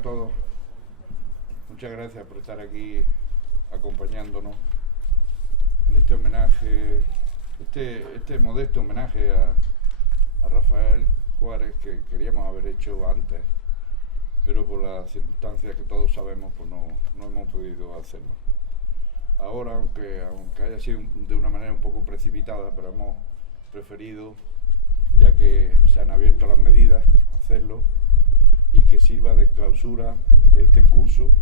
a todos. Muchas gracias por estar aquí acompañándonos en este homenaje, este modesto homenaje a Rafael Juárez, que queríamos haber hecho antes, pero por las circunstancias que todos sabemos, pues no hemos podido hacerlo. Ahora, aunque haya sido de una manera un poco precipitada, pero hemos preferido, ya que se han abierto las medidas, hacerlo y que sirva de clausura de este curso,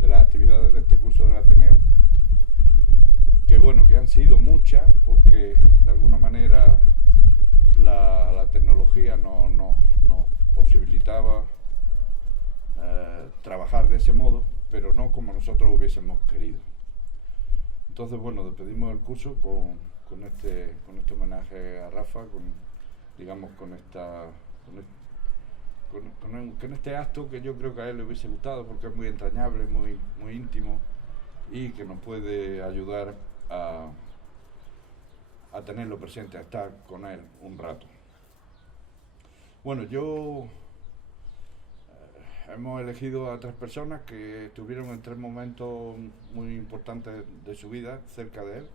de las actividades de este curso del Ateneo, que bueno, que han sido muchas, porque de alguna manera la tecnología nos posibilitaba trabajar de ese modo, pero no como nosotros hubiésemos querido. Entonces, bueno, despedimos el curso con este homenaje a Rafa, con este acto que yo creo que a él le hubiese gustado, porque es muy entrañable, muy íntimo, y que nos puede ayudar a tenerlo presente, a estar con él un rato. Bueno, hemos elegido a 3 personas que estuvieron en 3 momentos muy importantes de su vida cerca de él,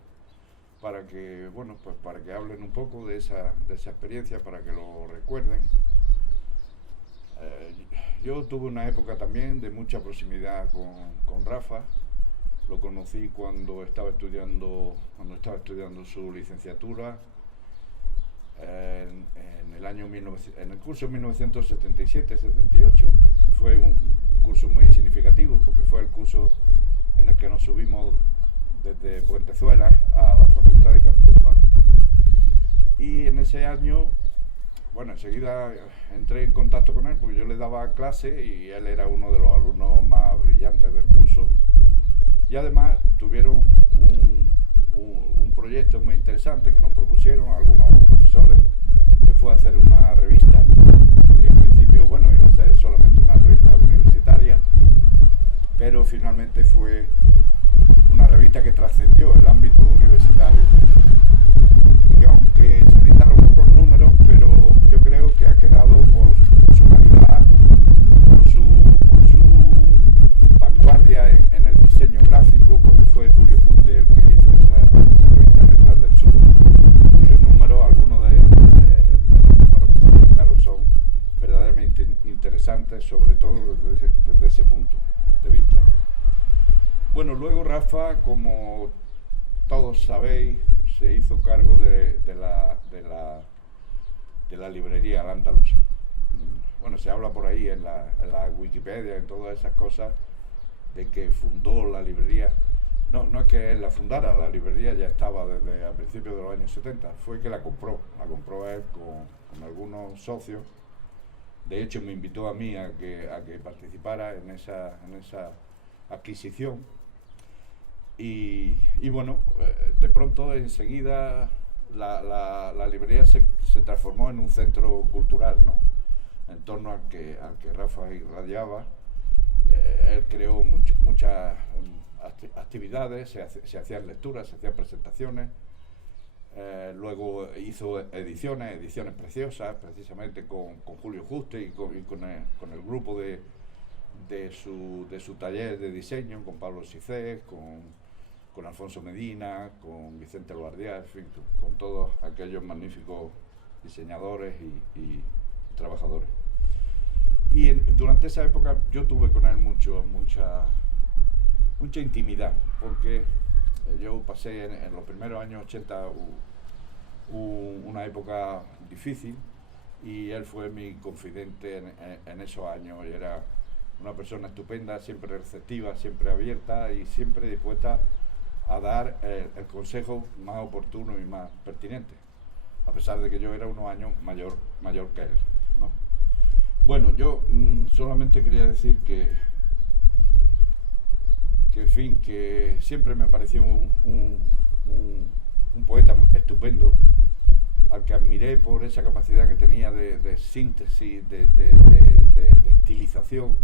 para que, bueno, pues para que hablen un poco de esa experiencia, para que lo recuerden. Yo tuve una época también de mucha proximidad con Rafa. Lo conocí cuando estaba estudiando su licenciatura en el curso 1977-78, que fue un curso muy significativo, porque fue el curso en el que nos subimos desde Puentezuela a la Facultad de Cartuja. Y en ese año, bueno, enseguida entré en contacto con él, porque yo le daba clase y él era uno de los alumnos más brillantes del curso. Y además tuvieron un proyecto muy interesante que nos propusieron algunos profesores, que fue hacer una revista, que en principio, bueno, iba a ser solamente una revista universitaria, pero finalmente fue una revista que trascendió el ámbito universitario, y que aunque se editaron pocos números, pero yo creo que ha quedado por su calidad, por su vanguardia en el diseño gráfico, porque fue Julio Juste el que hizo esa revista Letras del Sur, cuyos números, algunos de los números que se editaron son verdaderamente interesantes, sobre todo desde ese punto de vista. Bueno, luego Rafa, como todos sabéis, se hizo cargo de la librería Al-Ándalus. Bueno, se habla por ahí en la Wikipedia, en todas esas cosas, de que fundó la librería. No es que él la fundara, la librería ya estaba desde a principios de los años 70, fue que la compró él con algunos socios. De hecho, me invitó a mí a que participara en esa adquisición. Y bueno, de pronto, enseguida, la librería se transformó en un centro cultural, ¿no? En torno al que Rafa irradiaba. Él creó muchas actividades, se hacían lecturas, se hacían presentaciones. Luego hizo ediciones preciosas, precisamente con Julio Juste y con el grupo de su taller de diseño, con Pablo Sicés, con Alfonso Medina, con Vicente Loardiá, en fin, con todos aquellos magníficos diseñadores y trabajadores. Y durante esa época yo tuve con él mucha intimidad, porque yo pasé en los primeros años 80 una época difícil, y él fue mi confidente en esos años, y era una persona estupenda, siempre receptiva, siempre abierta y siempre dispuesta a dar el consejo más oportuno y más pertinente, a pesar de que yo era unos años mayor que él, ¿no? Bueno, yo solamente quería decir que en fin, que siempre me pareció un poeta estupendo, al que admiré por esa capacidad que tenía de síntesis, de estilización,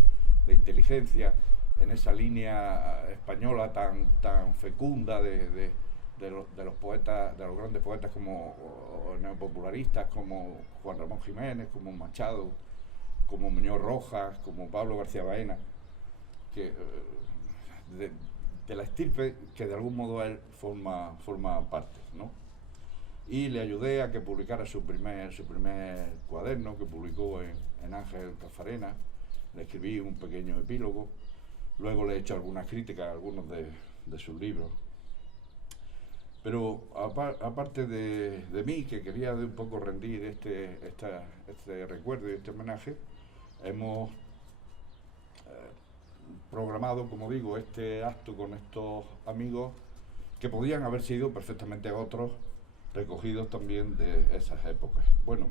de inteligencia, en esa línea española tan fecunda de los poetas, de los grandes poetas como neopopularistas, como Juan Ramón Jiménez, como Machado, como Muñoz Rojas, como Pablo García Baena, que de la estirpe que de algún modo él forma parte, ¿no? Y le ayudé a que publicara su primer cuaderno, que publicó en Ángel Cafarena. Le escribí un pequeño epílogo, luego le he hecho algunas críticas a algunos de sus libros. Pero aparte de mí, que quería de un poco rendir este recuerdo y este homenaje, hemos programado, como digo, este acto con estos amigos que podían haber sido perfectamente otros, recogidos también de esas épocas. Bueno,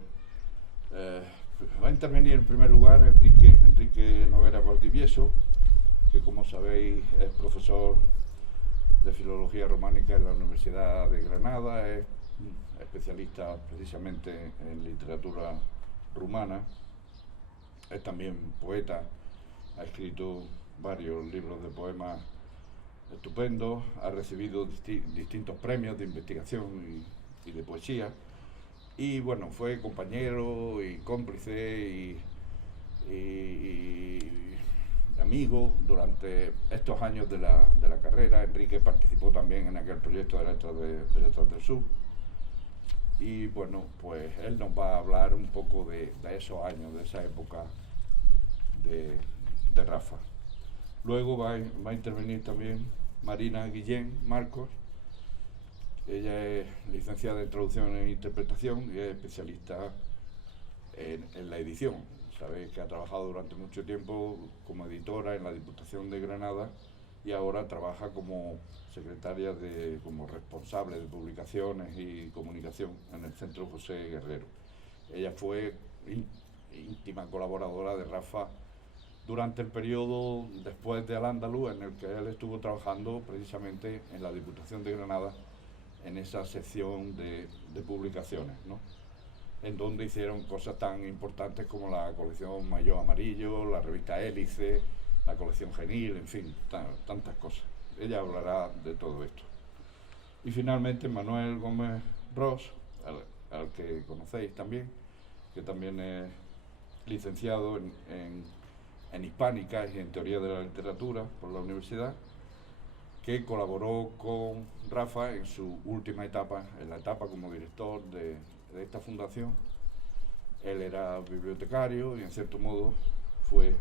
va a intervenir en primer lugar Enrique Noguera Valdivieso, que como sabéis es profesor de Filología Románica en la Universidad de Granada, es especialista precisamente en literatura rumana, es también poeta, ha escrito varios libros de poemas estupendos, ha recibido distintos premios de investigación y de poesía, y bueno, fue compañero y cómplice y amigo durante estos años de la carrera. Enrique participó también en aquel proyecto de Letras del Sur, y bueno, pues él nos va a hablar un poco de esos años, de esa época de Rafa. Luego va a intervenir también Marina Guillén Marcos. Ella es licenciada en Traducción e Interpretación y es especialista en la edición. Sabéis que ha trabajado durante mucho tiempo como editora en la Diputación de Granada y ahora trabaja como secretaria como responsable de publicaciones y comunicación en el Centro José Guerrero. Ella fue íntima colaboradora de Rafa durante el periodo después de Al-Ándalus, en el que él estuvo trabajando precisamente en la Diputación de Granada, en esa sección de publicaciones, ¿no? En donde hicieron cosas tan importantes como la colección Maillot Amarillo, la revista Hélice, la colección Genil, en fin, tantas cosas. Ella hablará de todo esto. Y finalmente Manuel Gómez Ros, al que conocéis también, que también es licenciado en Hispánica y en Teoría de la Literatura por la universidad, que colaboró con Rafa en su última etapa, en la etapa como director de esta fundación. Él era bibliotecario y en cierto modo fue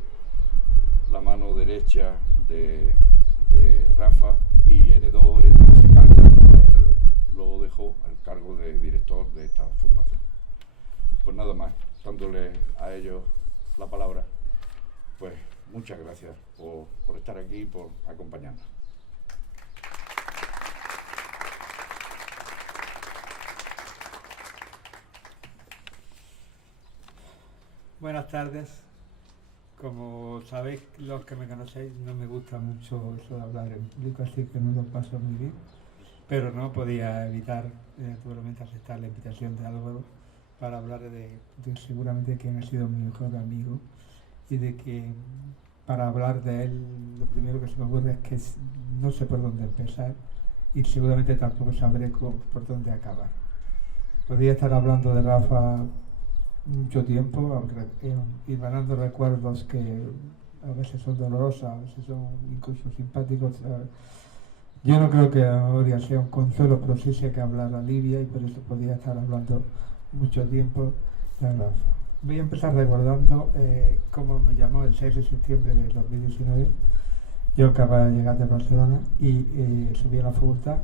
la mano derecha de Rafa y heredó ese cargo cuando él lo dejó, el cargo de director de esta fundación. Pues nada más, dándole a ellos la palabra, pues muchas gracias por estar aquí y por acompañarnos. Buenas tardes. Como sabéis, los que me conocéis, no me gusta mucho eso de hablar en público, así que no lo paso muy bien. Pero no podía evitar, naturalmente, aceptar la invitación de Álvaro para hablar de seguramente quien ha sido mi mejor amigo, y de que para hablar de él lo primero que se me ocurre es que no sé por dónde empezar y seguramente tampoco sabré por dónde acabar. Podría estar hablando de Rafa mucho tiempo, hilvanando recuerdos que a veces son dolorosos, a veces son incluso simpáticos. Yo no creo que la memoria sea un consuelo, pero sí sé que hablar alivia, y por eso podría estar hablando mucho tiempo de Rafa. Voy a empezar recordando cómo me llamó el 6 de septiembre de 2019. Yo acababa de llegar de Barcelona y subí a la facultad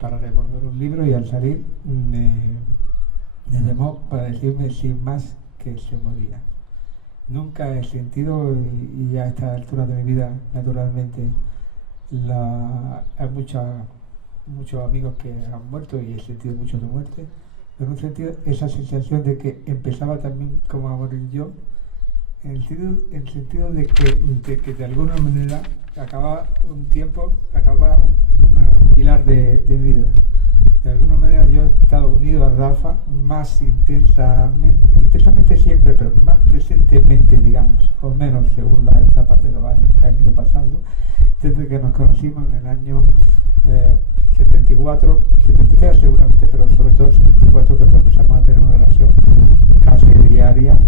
para devolver un libro, y al salir me llamó para decirme sin más que se moría. Nunca he sentido, y a esta altura de mi vida, naturalmente, hay muchos amigos que han muerto y he sentido mucho su muerte, pero no he sentido esa sensación de que empezaba también como a morir yo, en el sentido de que de alguna manera acababa un pilar de mi vida. De alguna manera yo he estado unido a Rafa más intensamente siempre, pero más presentemente, digamos, o menos según las etapas de los años que han ido pasando, desde que nos conocimos en el año 74, 73 seguramente, pero sobre todo 74, cuando empezamos a tener una relación casi diaria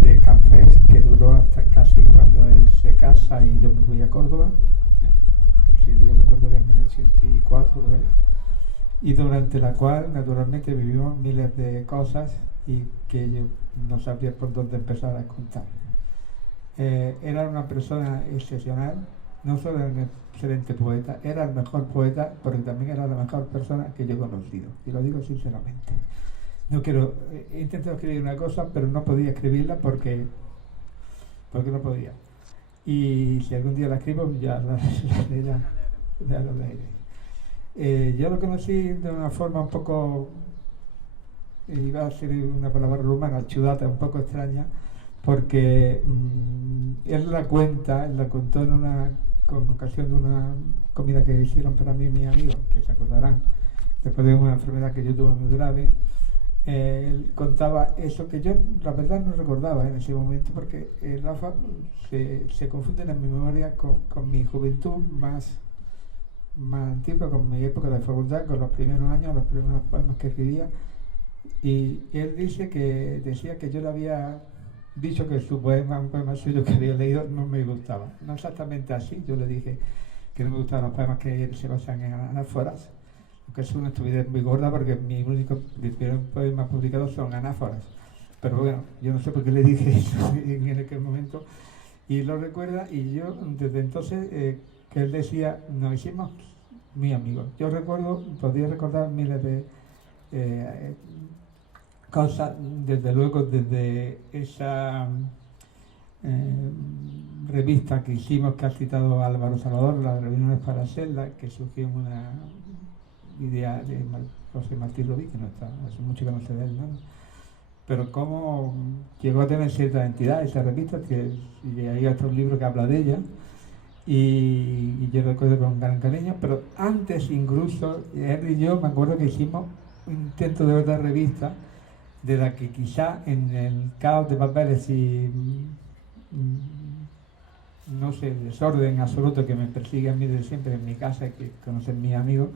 de cafés que duró hasta casi cuando él se casa y yo me voy a Córdoba, si yo recuerdo bien, en el 84, ¿verdad? Y durante la cual naturalmente vivimos miles de cosas y que yo no sabía por dónde empezar a contar. Era una persona excepcional, no solo era un excelente poeta, era el mejor poeta, porque también era la mejor persona que yo he conocido, y lo digo sinceramente. He intentado escribir una cosa, pero no podía escribirla porque no podía. Y si algún día la escribo, ya la leeré. Yo lo conocí de una forma un poco, iba a ser una palabra rumana, chudata, un poco extraña, porque él la contó con ocasión de una comida que hicieron para mí mis amigos, que se acordarán, después de una enfermedad que yo tuve muy grave. Él contaba eso que yo la verdad no recordaba en ese momento, porque Rafa se confunde en mi memoria con mi juventud más antigua, con mi época de facultad, con los primeros años, los primeros poemas que escribía, y él decía que yo le había dicho que un poema suyo que había leído no me gustaba. No exactamente así, yo le dije que no me gustaban los poemas que se basan en anáforas, que es una estupidez muy gorda, porque mi primer poema publicado son anáforas. Pero bueno, yo no sé por qué le dije eso en aquel momento, y lo recuerda, y yo desde entonces que él decía, nos hicimos muy amigos. Yo podría recordar miles de cosas, desde luego desde esa revista que hicimos, que ha citado Álvaro Salvador, las reuniones para Celda, que surgió en una idea de José Martí Rubí, que no está, hace mucho que no se ve él, ¿no? Pero cómo llegó a tener cierta entidad esa revista, y hay otro libro que habla de ella, y yo recuerdo con gran cariño. Pero antes incluso, él y yo me acuerdo que hicimos un intento de otra revista, de la que quizá en el caos de papeles y no sé, el desorden absoluto que me persigue a mí desde siempre en mi casa y que conocen mis amigos,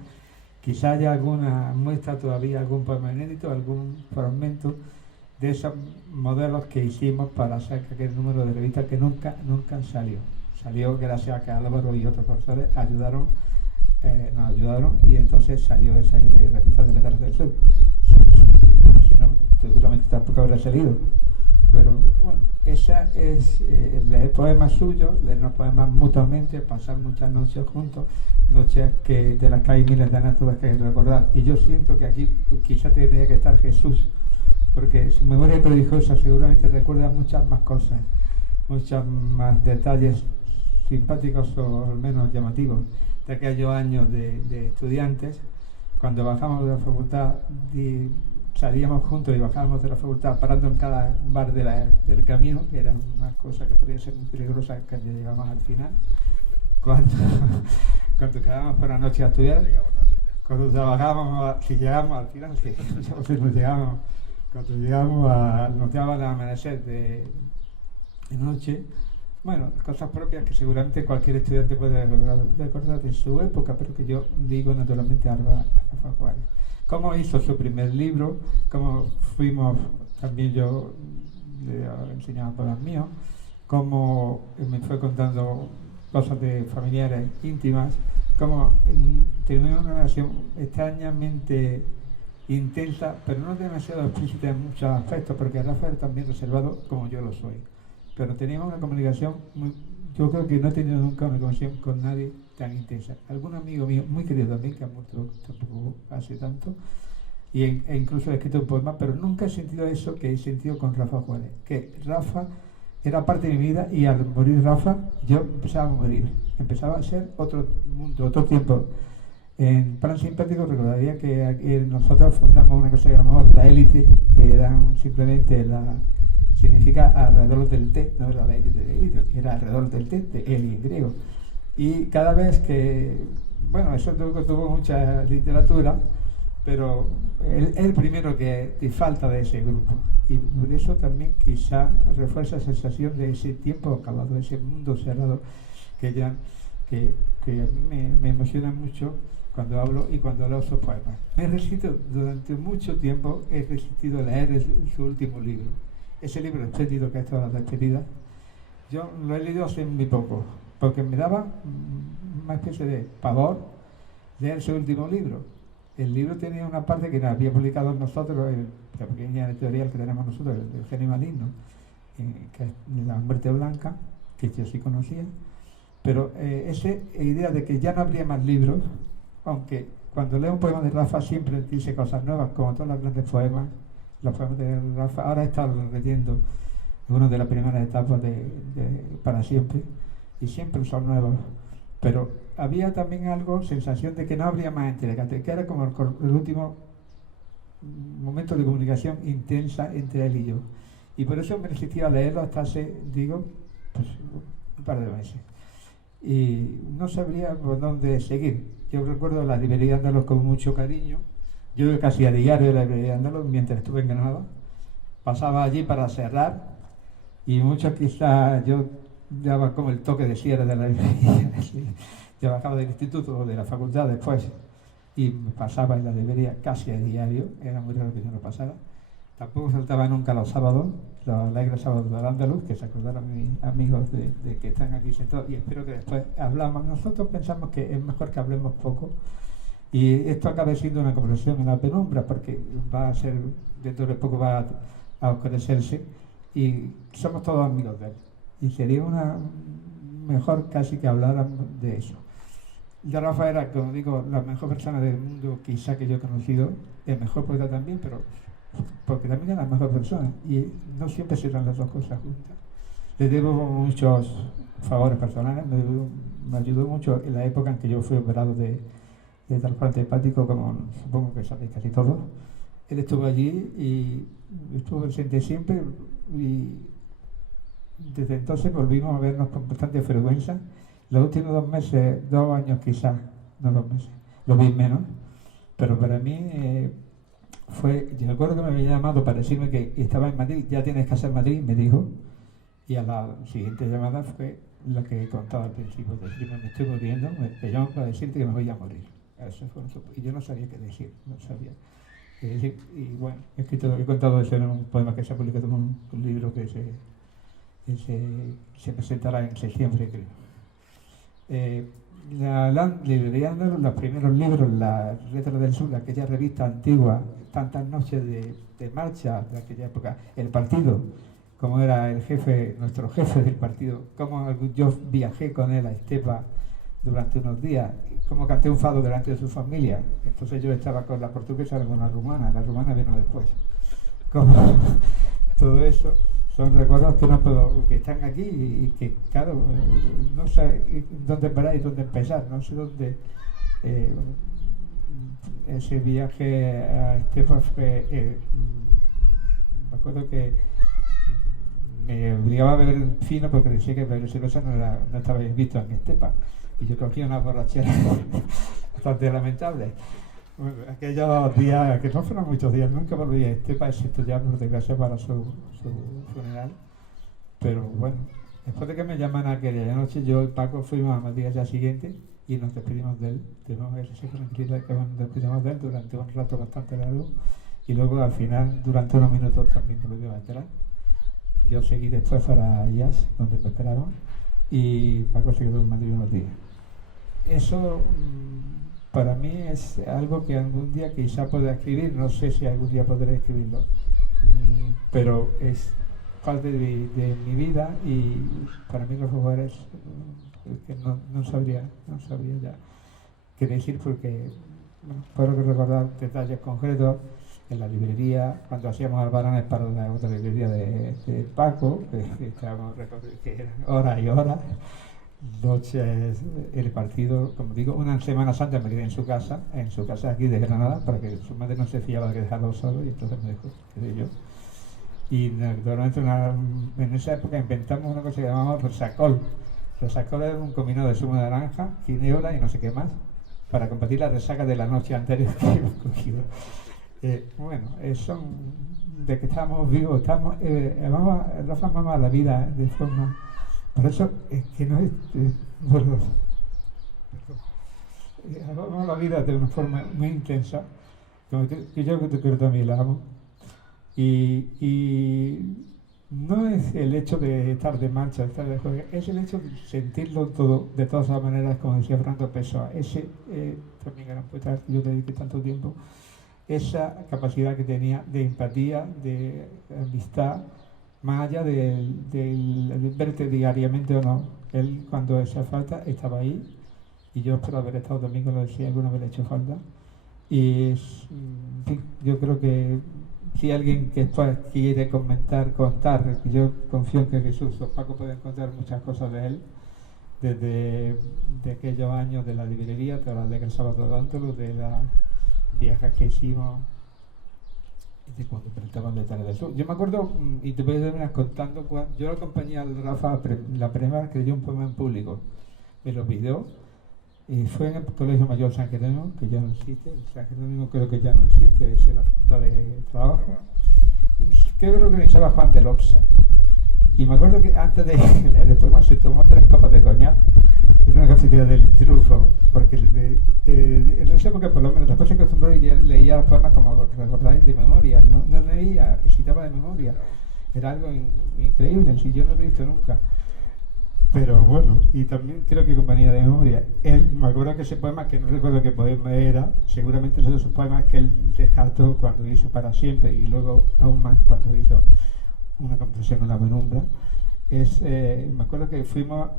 quizá haya alguna muestra todavía, algún poema inédito, algún fragmento de esos modelos que hicimos para hacer aquel número de revistas que nunca salió. Salió gracias a que Álvaro y otros profesores nos ayudaron, y entonces salió esa revista de Letras del Sur. Si no, seguramente tampoco habrá salido. Pero bueno, esa es leer poemas suyos, leernos poemas mutuamente, pasar muchas noches juntos, noches de las que hay miles de anécdotas que hay que recordar. Y yo siento que aquí quizá tendría que estar Jesús, porque su memoria prodigiosa seguramente recuerda muchas más cosas, muchos más detalles simpáticos o al menos llamativos de aquellos años de estudiantes, cuando bajamos de la facultad salíamos juntos y bajábamos de la facultad parando en cada bar del camino, que era una cosa que podía ser muy peligrosa cuando llegábamos al final, cuando quedábamos por la noche a estudiar, cuando trabajábamos, si llegábamos al final, sí, nos daban al amanecer de noche. Bueno, cosas propias que seguramente cualquier estudiante puede recordar de su época, pero que yo digo naturalmente a Rafa Juárez. Cómo hizo su primer libro, cómo fuimos, también yo le enseñaba poemas míos, cómo me fue contando cosas de familiares íntimas, cómo tenía una relación extrañamente intensa, pero no demasiado explícita en muchos aspectos, porque Rafa era también reservado como yo lo soy. Pero teníamos una comunicación yo creo que no he tenido nunca una comunicación con nadie tan intensa. Algún amigo mío, muy querido también, que ha muerto tampoco hace tanto, e incluso he escrito un poema, pero nunca he sentido eso que he sentido con Rafa Juárez, que Rafa era parte de mi vida, y al morir Rafa, yo empezaba a morir, empezaba a ser otro mundo, otro tiempo. En Plan Simpático recordaría que nosotros fundamos una cosa que llamamos La Élite, que era simplemente significa alrededor del té, no era la élite, era alrededor del té, de Eli en griego. Y cada vez que, bueno, eso tuvo mucha literatura, pero es el primero que te falta de ese grupo. Y por eso también quizá refuerza esa sensación de ese tiempo acabado, de ese mundo cerrado que a mí me emociona mucho cuando hablo y cuando leo sus poemas. Durante mucho tiempo he resistido a leer su último libro. ese libro espléndido que es toda la despedida, yo lo he leído hace muy poco, porque me daba una especie de pavor leer su último libro. El libro tenía una parte que había publicado nosotros, la pequeña editorial que tenemos nosotros, el Eugenio Maligno, que es La Muerte Blanca, que yo sí conocía, pero esa idea de que ya no habría más libros, aunque cuando leo un poema de Rafa siempre dice cosas nuevas, como todos los grandes poemas, los poemas de Rafa. Ahora he estado leyendo uno de las primeras etapas de Para Siempre, y siempre son nuevos, pero había también algo, sensación de que no habría más entrega, que era como el último momento de comunicación intensa entre él y yo, y por eso me resistí a leerlo hasta hace, digo, pues un par de meses, y no sabría por dónde seguir. Yo recuerdo la librería de Andaluz con mucho cariño. Yo iba casi a diario a la librería de Andaluz mientras estuve en Granada, pasaba allí para cerrar, y muchos quizás yo daba como el toque de cierre de la librería. Yo bajaba del instituto o de la facultad después y me pasaba en la librería casi a diario, era muy raro que yo no pasara. Tampoco saltaba nunca los sábados, los alegres sábados del Andaluz, que se acordaron mis amigos de que están aquí sentados, y espero que después hablamos. Nosotros pensamos que es mejor que hablemos poco, y esto acabe siendo una conversación en la penumbra, porque va a ser, dentro de poco va a oscurecerse, y somos todos amigos de él. Y sería mejor casi que habláramos de eso. Ya Rafa era, como digo, la mejor persona del mundo quizá que yo he conocido, el mejor poeta también, pero porque también era la mejor persona, y no siempre se dan las dos cosas juntas. Le debo muchos favores personales, me ayudó mucho en la época en que yo fui operado de trasplante hepático, como supongo que sabéis casi todos. Él estuvo allí y estuvo presente siempre, y desde entonces volvimos a vernos con bastante frecuencia. Los últimos 2 meses, 2 años quizás, no 2 meses, lo vi menos, pero para mí yo recuerdo que me había llamado para decirme que estaba en Madrid, ya tienes que hacer Madrid, me dijo, y a la siguiente llamada fue la que he contado al principio, decirme me estoy muriendo, me llaman para decirte que me voy a morir. Eso fue, y yo no sabía qué decir, no sabía qué decir, y bueno, he contado eso en un poema que se ha publicado en un libro que se presentará en septiembre, creo. La librería Andaluz, los primeros libros, la Letra del Sur, aquella revista antigua, tantas noches de marcha de aquella época, el partido, como era el jefe, nuestro jefe del partido, como yo viajé con él a Estepa durante unos días, como canté un fado delante de su familia. Entonces yo estaba con la portuguesa y con la rumana vino después. Como todo eso son recuerdos que no puedo, que están aquí y que, claro, no sé dónde parar y dónde empezar, no sé dónde. Ese viaje a Estepa fue, me acuerdo que me obligaba a beber fino porque decía que beber cerveza no estaba bien visto en Estepa, y yo cogía una borrachera bastante lamentable. Bueno, aquellos días, que no fueron muchos días, nunca volví a Estepa, excepto ya por desgracia para su funeral. Pero bueno, después de que me llaman aquella noche, yo y Paco fuimos a Madrid al día siguiente y nos despedimos de él. Tuvimos esa tranquilidad que nos despedimos de él durante un rato bastante largo, y luego al final, durante unos minutos, también volvimos a entrar. Yo seguí después para IAS, donde me esperaban, y Paco se quedó en Madrid unos días. Eso para mí es algo que algún día quizá pueda escribir, no sé si algún día podré escribirlo, pero es parte de mi vida, y para mí los lugares que no sabría ya qué decir, porque puedo recordar detalles concretos en la librería, cuando hacíamos albaranes para la otra librería de Paco, que estábamos recorriendo, que eran horas y horas, noches, el partido, como digo, una Semana Santa me quedé en su casa aquí de Granada, para que su madre no se fiaba de dejarlo solo, y entonces me dejó, quedé yo. Y naturalmente en esa época inventamos una cosa que llamamos resacol. Resacol era un combinado de zumo de naranja, ginebra y no sé qué más, para combatir la resaca de la noche anterior que hemos cogido. Bueno, son de que estamos vivos, Rafa amaba la vida de forma. Por eso es que no es. Amamos la vida de una forma muy intensa, que yo creo que también la amo. Y no es el hecho de estar de marcha, de estar de juego, es el hecho de sentirlo todo, de todas las maneras, como decía Fernando Pessoa, ese, también gran poeta que yo dediqué tanto tiempo, esa capacidad que tenía de empatía, de amistad, más allá de verte diariamente o no. Él, cuando hacía falta, estaba ahí, y yo espero haber estado también cuando decía alguna vez le he hecho falta. Y en fin, yo creo que si alguien que después quiere contar, yo confío en que Jesús o Paco pueden contar muchas cosas de él, desde de aquellos años de la librería, de la de Sábado dándolo, de las viajes que hicimos, y de cuando presentaban de Tarde del Sur. Yo me acuerdo, y te voy a terminar contando, yo lo acompañé al Rafa la primera vez que leyó un poema en público, me lo pidió. Y fue en el Colegio Mayor San Jerónimo, que ya no existe. El San Jerónimo creo que ya no existe, es la Facultad de Trabajo. Que lo organizaba Juan de Lopsa. Y me acuerdo que antes de leer el poema se tomó 3 copas de coñac en una cafetería del Trufo, porque en esa época, por lo menos, después se acostumbró y leía los poemas, como recordáis, de memoria. No leía, recitaba de memoria. Era algo increíble, si yo no lo he visto nunca. Pero bueno, y también creo que compañía de memoria. Él, me acuerdo que ese poema, que no recuerdo qué poema era, seguramente es de esos poemas que él descartó cuando hizo Para Siempre y luego aún más cuando hizo Una Confesión en la Penumbra. Me acuerdo que fuimos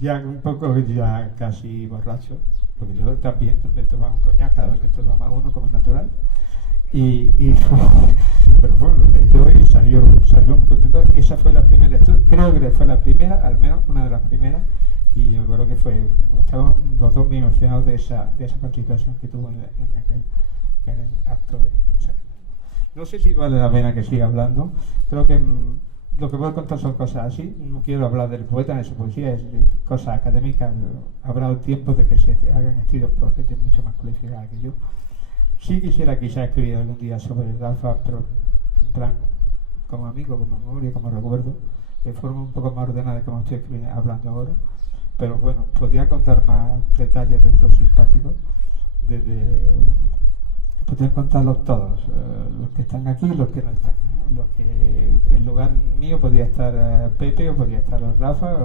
ya un poco, ya casi borrachos, porque yo también tomaba un coñac cada vez que tomaba uno, como es natural. Pero bueno, leyó y salió muy contento. Esa fue la primera lectura, creo que fue la primera, al menos una de las primeras, y yo creo que estábamos los dos muy emocionados de esa participación que tuvo en el acto de no sé si vale la pena que siga hablando. Creo que lo que voy a contar son cosas así. No quiero hablar del poeta en su poesía, es de cosas académicas. Habrá tiempo de que se hagan estudios por gente mucho más cualificada que yo. Sí quisiera quizás escribir algún día sobre Rafa, pero en plan como amigo, como memoria, como recuerdo, de forma un poco más ordenada de como estoy hablando ahora. Pero bueno, podría contar más detalles de estos simpáticos, podría contarlos todos, los que están aquí y los que no están. Los que en lugar mío podría estar Pepe, o podría estar Rafa,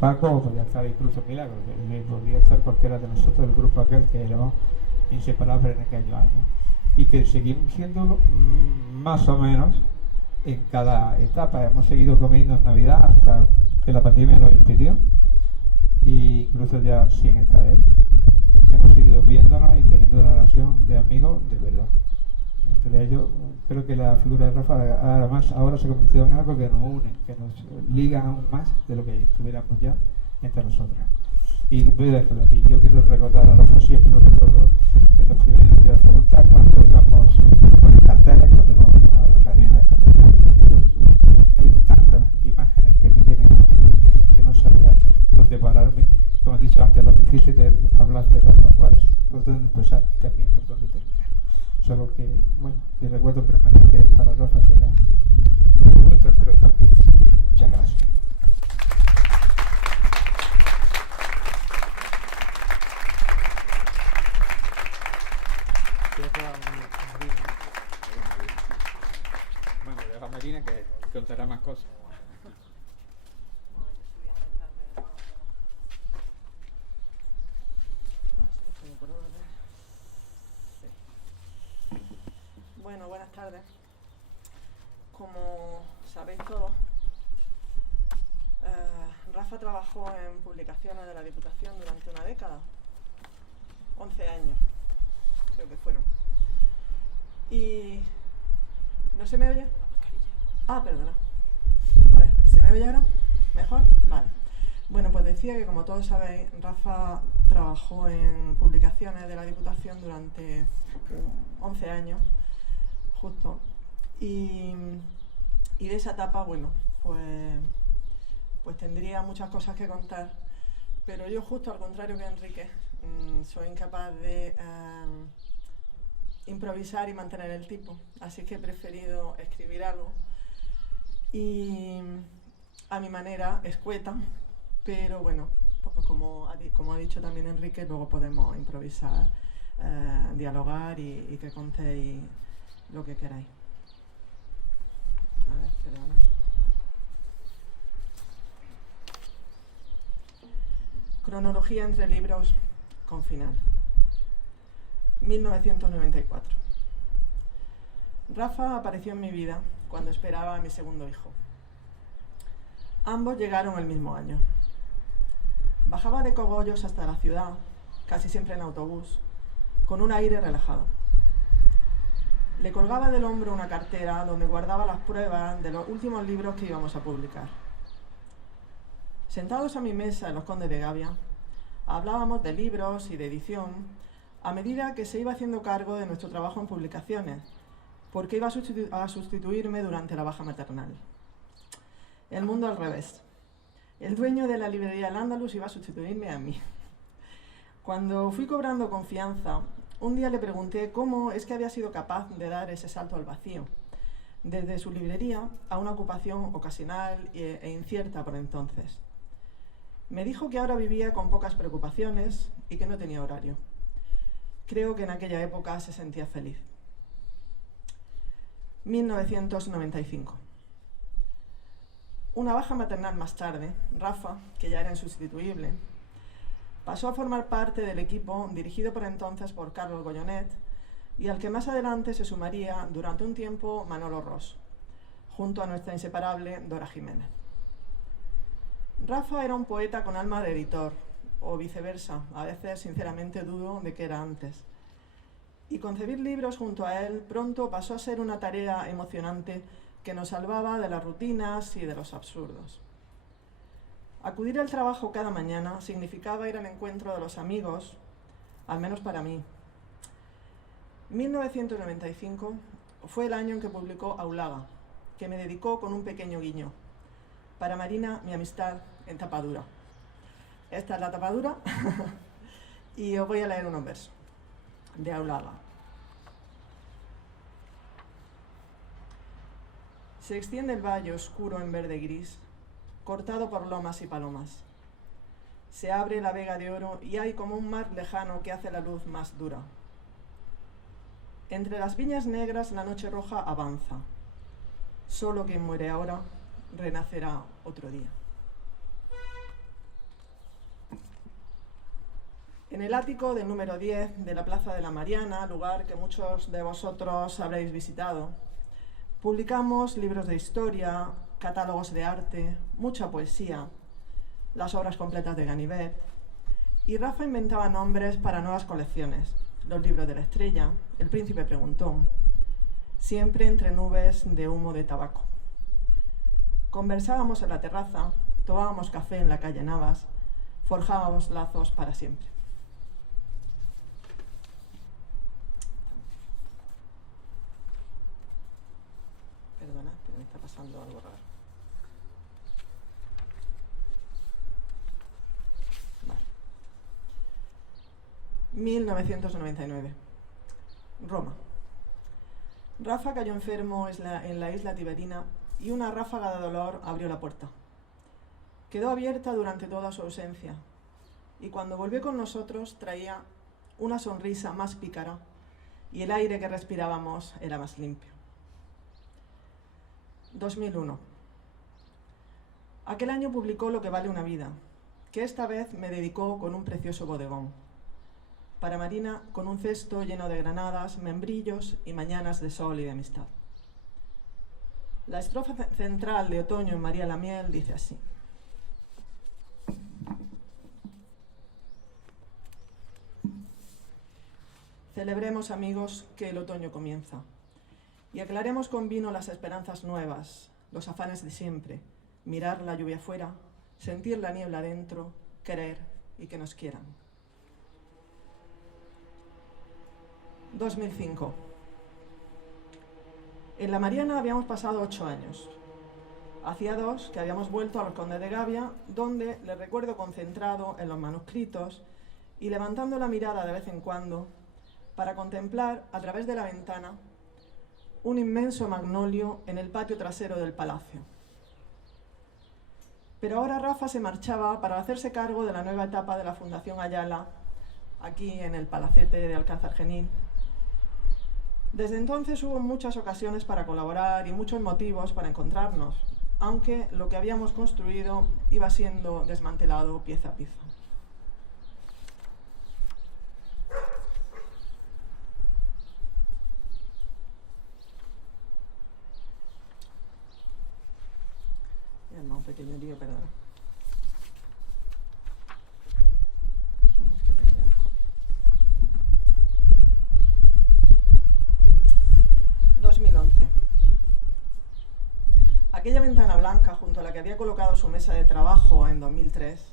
Paco, o podría estar incluso Milagro, que podría estar cualquiera de nosotros del grupo aquel que éramos inseparables en aquellos años, y que seguimos siéndolo más o menos en cada etapa. Hemos seguido comiendo en Navidad hasta que la pandemia nos impidió, e incluso ya sin estar él hemos seguido viéndonos y teniendo una relación de amigos de verdad. Entre ellos, creo que la figura de Rafa además ahora se ha convertido en algo que nos une, que nos liga aún más de lo que estuviéramos ya entre nosotros. Y voy a dejarlo aquí. Yo quiero recordar a Rafa, siempre lo recuerdo en los primeros días de la facultad, cuando íbamos con el carteles, cuando íbamos a la tienda de carteles de partido. Hay tantas imágenes que me vienen a la mente que no sabía dónde pararme. Como he dicho antes, lo difícil de hablar de Rafa Juárez, por dónde empezar y también por dónde terminar. Solo que, bueno, mi recuerdo permanente para Rafa será nuestro, espero también. Y muchas gracias. Bueno, deja a Marina que contará más cosas. Bueno, buenas tardes. Como sabéis todos, Rafa trabajó en publicaciones de la Diputación durante una década, 11 años, creo que fueron. Y... ¿no se me oye? Ah, perdona. A ver, ¿se me oye ahora? ¿Mejor? Vale. Bueno, pues decía que, como todos sabéis, Rafa trabajó en publicaciones de la Diputación durante 11 años, justo, y de esa etapa, bueno, pues tendría muchas cosas que contar, pero yo, justo al contrario que Enrique, soy incapaz de improvisar y mantener el tipo, así que he preferido escribir algo, y a mi manera, escueta, pero bueno, como ha dicho también Enrique, luego podemos improvisar, dialogar y que contéis lo que queráis. A ver, perdona. Cronología entre libros con final. 1994. Rafa apareció en mi vida cuando esperaba a mi segundo hijo. Ambos llegaron el mismo año. Bajaba de Cogollos hasta la ciudad, casi siempre en autobús, con un aire relajado. Le colgaba del hombro una cartera donde guardaba las pruebas de los últimos libros que íbamos a publicar. Sentados a mi mesa en Los Condes de Gavia, hablábamos de libros y de edición a medida que se iba haciendo cargo de nuestro trabajo en publicaciones, porque iba a sustituirme durante la baja maternal. El mundo al revés. El dueño de la librería El Andalus iba a sustituirme a mí. Cuando fui cobrando confianza, un día le pregunté cómo es que había sido capaz de dar ese salto al vacío, desde su librería a una ocupación ocasional e incierta por entonces. Me dijo que ahora vivía con pocas preocupaciones y que no tenía horario. Creo que en aquella época se sentía feliz. 1995. Una baja maternal más tarde, Rafa, que ya era insustituible, pasó a formar parte del equipo dirigido por entonces por Carlos Gollonet y al que más adelante se sumaría durante un tiempo Manolo Ros, junto a nuestra inseparable Dora Jiménez. Rafa era un poeta con alma de editor, o viceversa, a veces sinceramente dudo de qué era antes. Y concebir libros junto a él pronto pasó a ser una tarea emocionante que nos salvaba de las rutinas y de los absurdos. Acudir al trabajo cada mañana significaba ir al encuentro de los amigos, al menos para mí. 1995 fue el año en que publicó Aulaga, que me dedicó con un pequeño guiño. Para Marina, mi amistad en tapadura. Esta es la tapadura y os voy a leer unos versos de Aulaga. Se extiende el valle oscuro en verde gris, cortado por lomas y palomas. Se abre la vega de oro y hay como un mar lejano que hace la luz más dura. Entre las viñas negras la noche roja avanza. Solo quien muere ahora renacerá otro día. En el ático del número 10 de la Plaza de la Mariana, lugar que muchos de vosotros habréis visitado, publicamos libros de historia, catálogos de arte, mucha poesía, las obras completas de Ganivet, y Rafa inventaba nombres para nuevas colecciones, los libros de la Estrella, El Príncipe Preguntón, siempre entre nubes de humo de tabaco. Conversábamos en la terraza, tomábamos café en la calle Navas, forjábamos lazos para siempre. Perdona, pero me está pasando algo raro. Vale. 1999. Roma. Rafa cayó enfermo en la isla Tiberina y una ráfaga de dolor abrió la puerta. Quedó abierta durante toda su ausencia y cuando volvió con nosotros traía una sonrisa más pícara y el aire que respirábamos era más limpio. 2001. Aquel año publicó Lo que vale una vida, que esta vez me dedicó con un precioso bodegón. Para Marina, con un cesto lleno de granadas, membrillos y mañanas de sol y de amistad. La estrofa central de Otoño en María la Miel dice así. Celebremos, amigos, que el otoño comienza y aclaremos con vino las esperanzas nuevas, los afanes de siempre, mirar la lluvia fuera, sentir la niebla dentro, querer y que nos quieran. 2005. En la Mariana habíamos pasado 8 años. Hacía 2 que habíamos vuelto a Los Condes de Gavia, donde le recuerdo concentrado en los manuscritos y levantando la mirada de vez en cuando para contemplar, a través de la ventana, un inmenso magnolio en el patio trasero del palacio. Pero ahora Rafa se marchaba para hacerse cargo de la nueva etapa de la Fundación Ayala, aquí en el palacete de Alcázar Genil, Desde entonces hubo muchas ocasiones para colaborar y muchos motivos para encontrarnos, aunque lo que habíamos construido iba siendo desmantelado pieza a pieza. Un pequeño lío, perdón. Aquella ventana blanca junto a la que había colocado su mesa de trabajo en 2003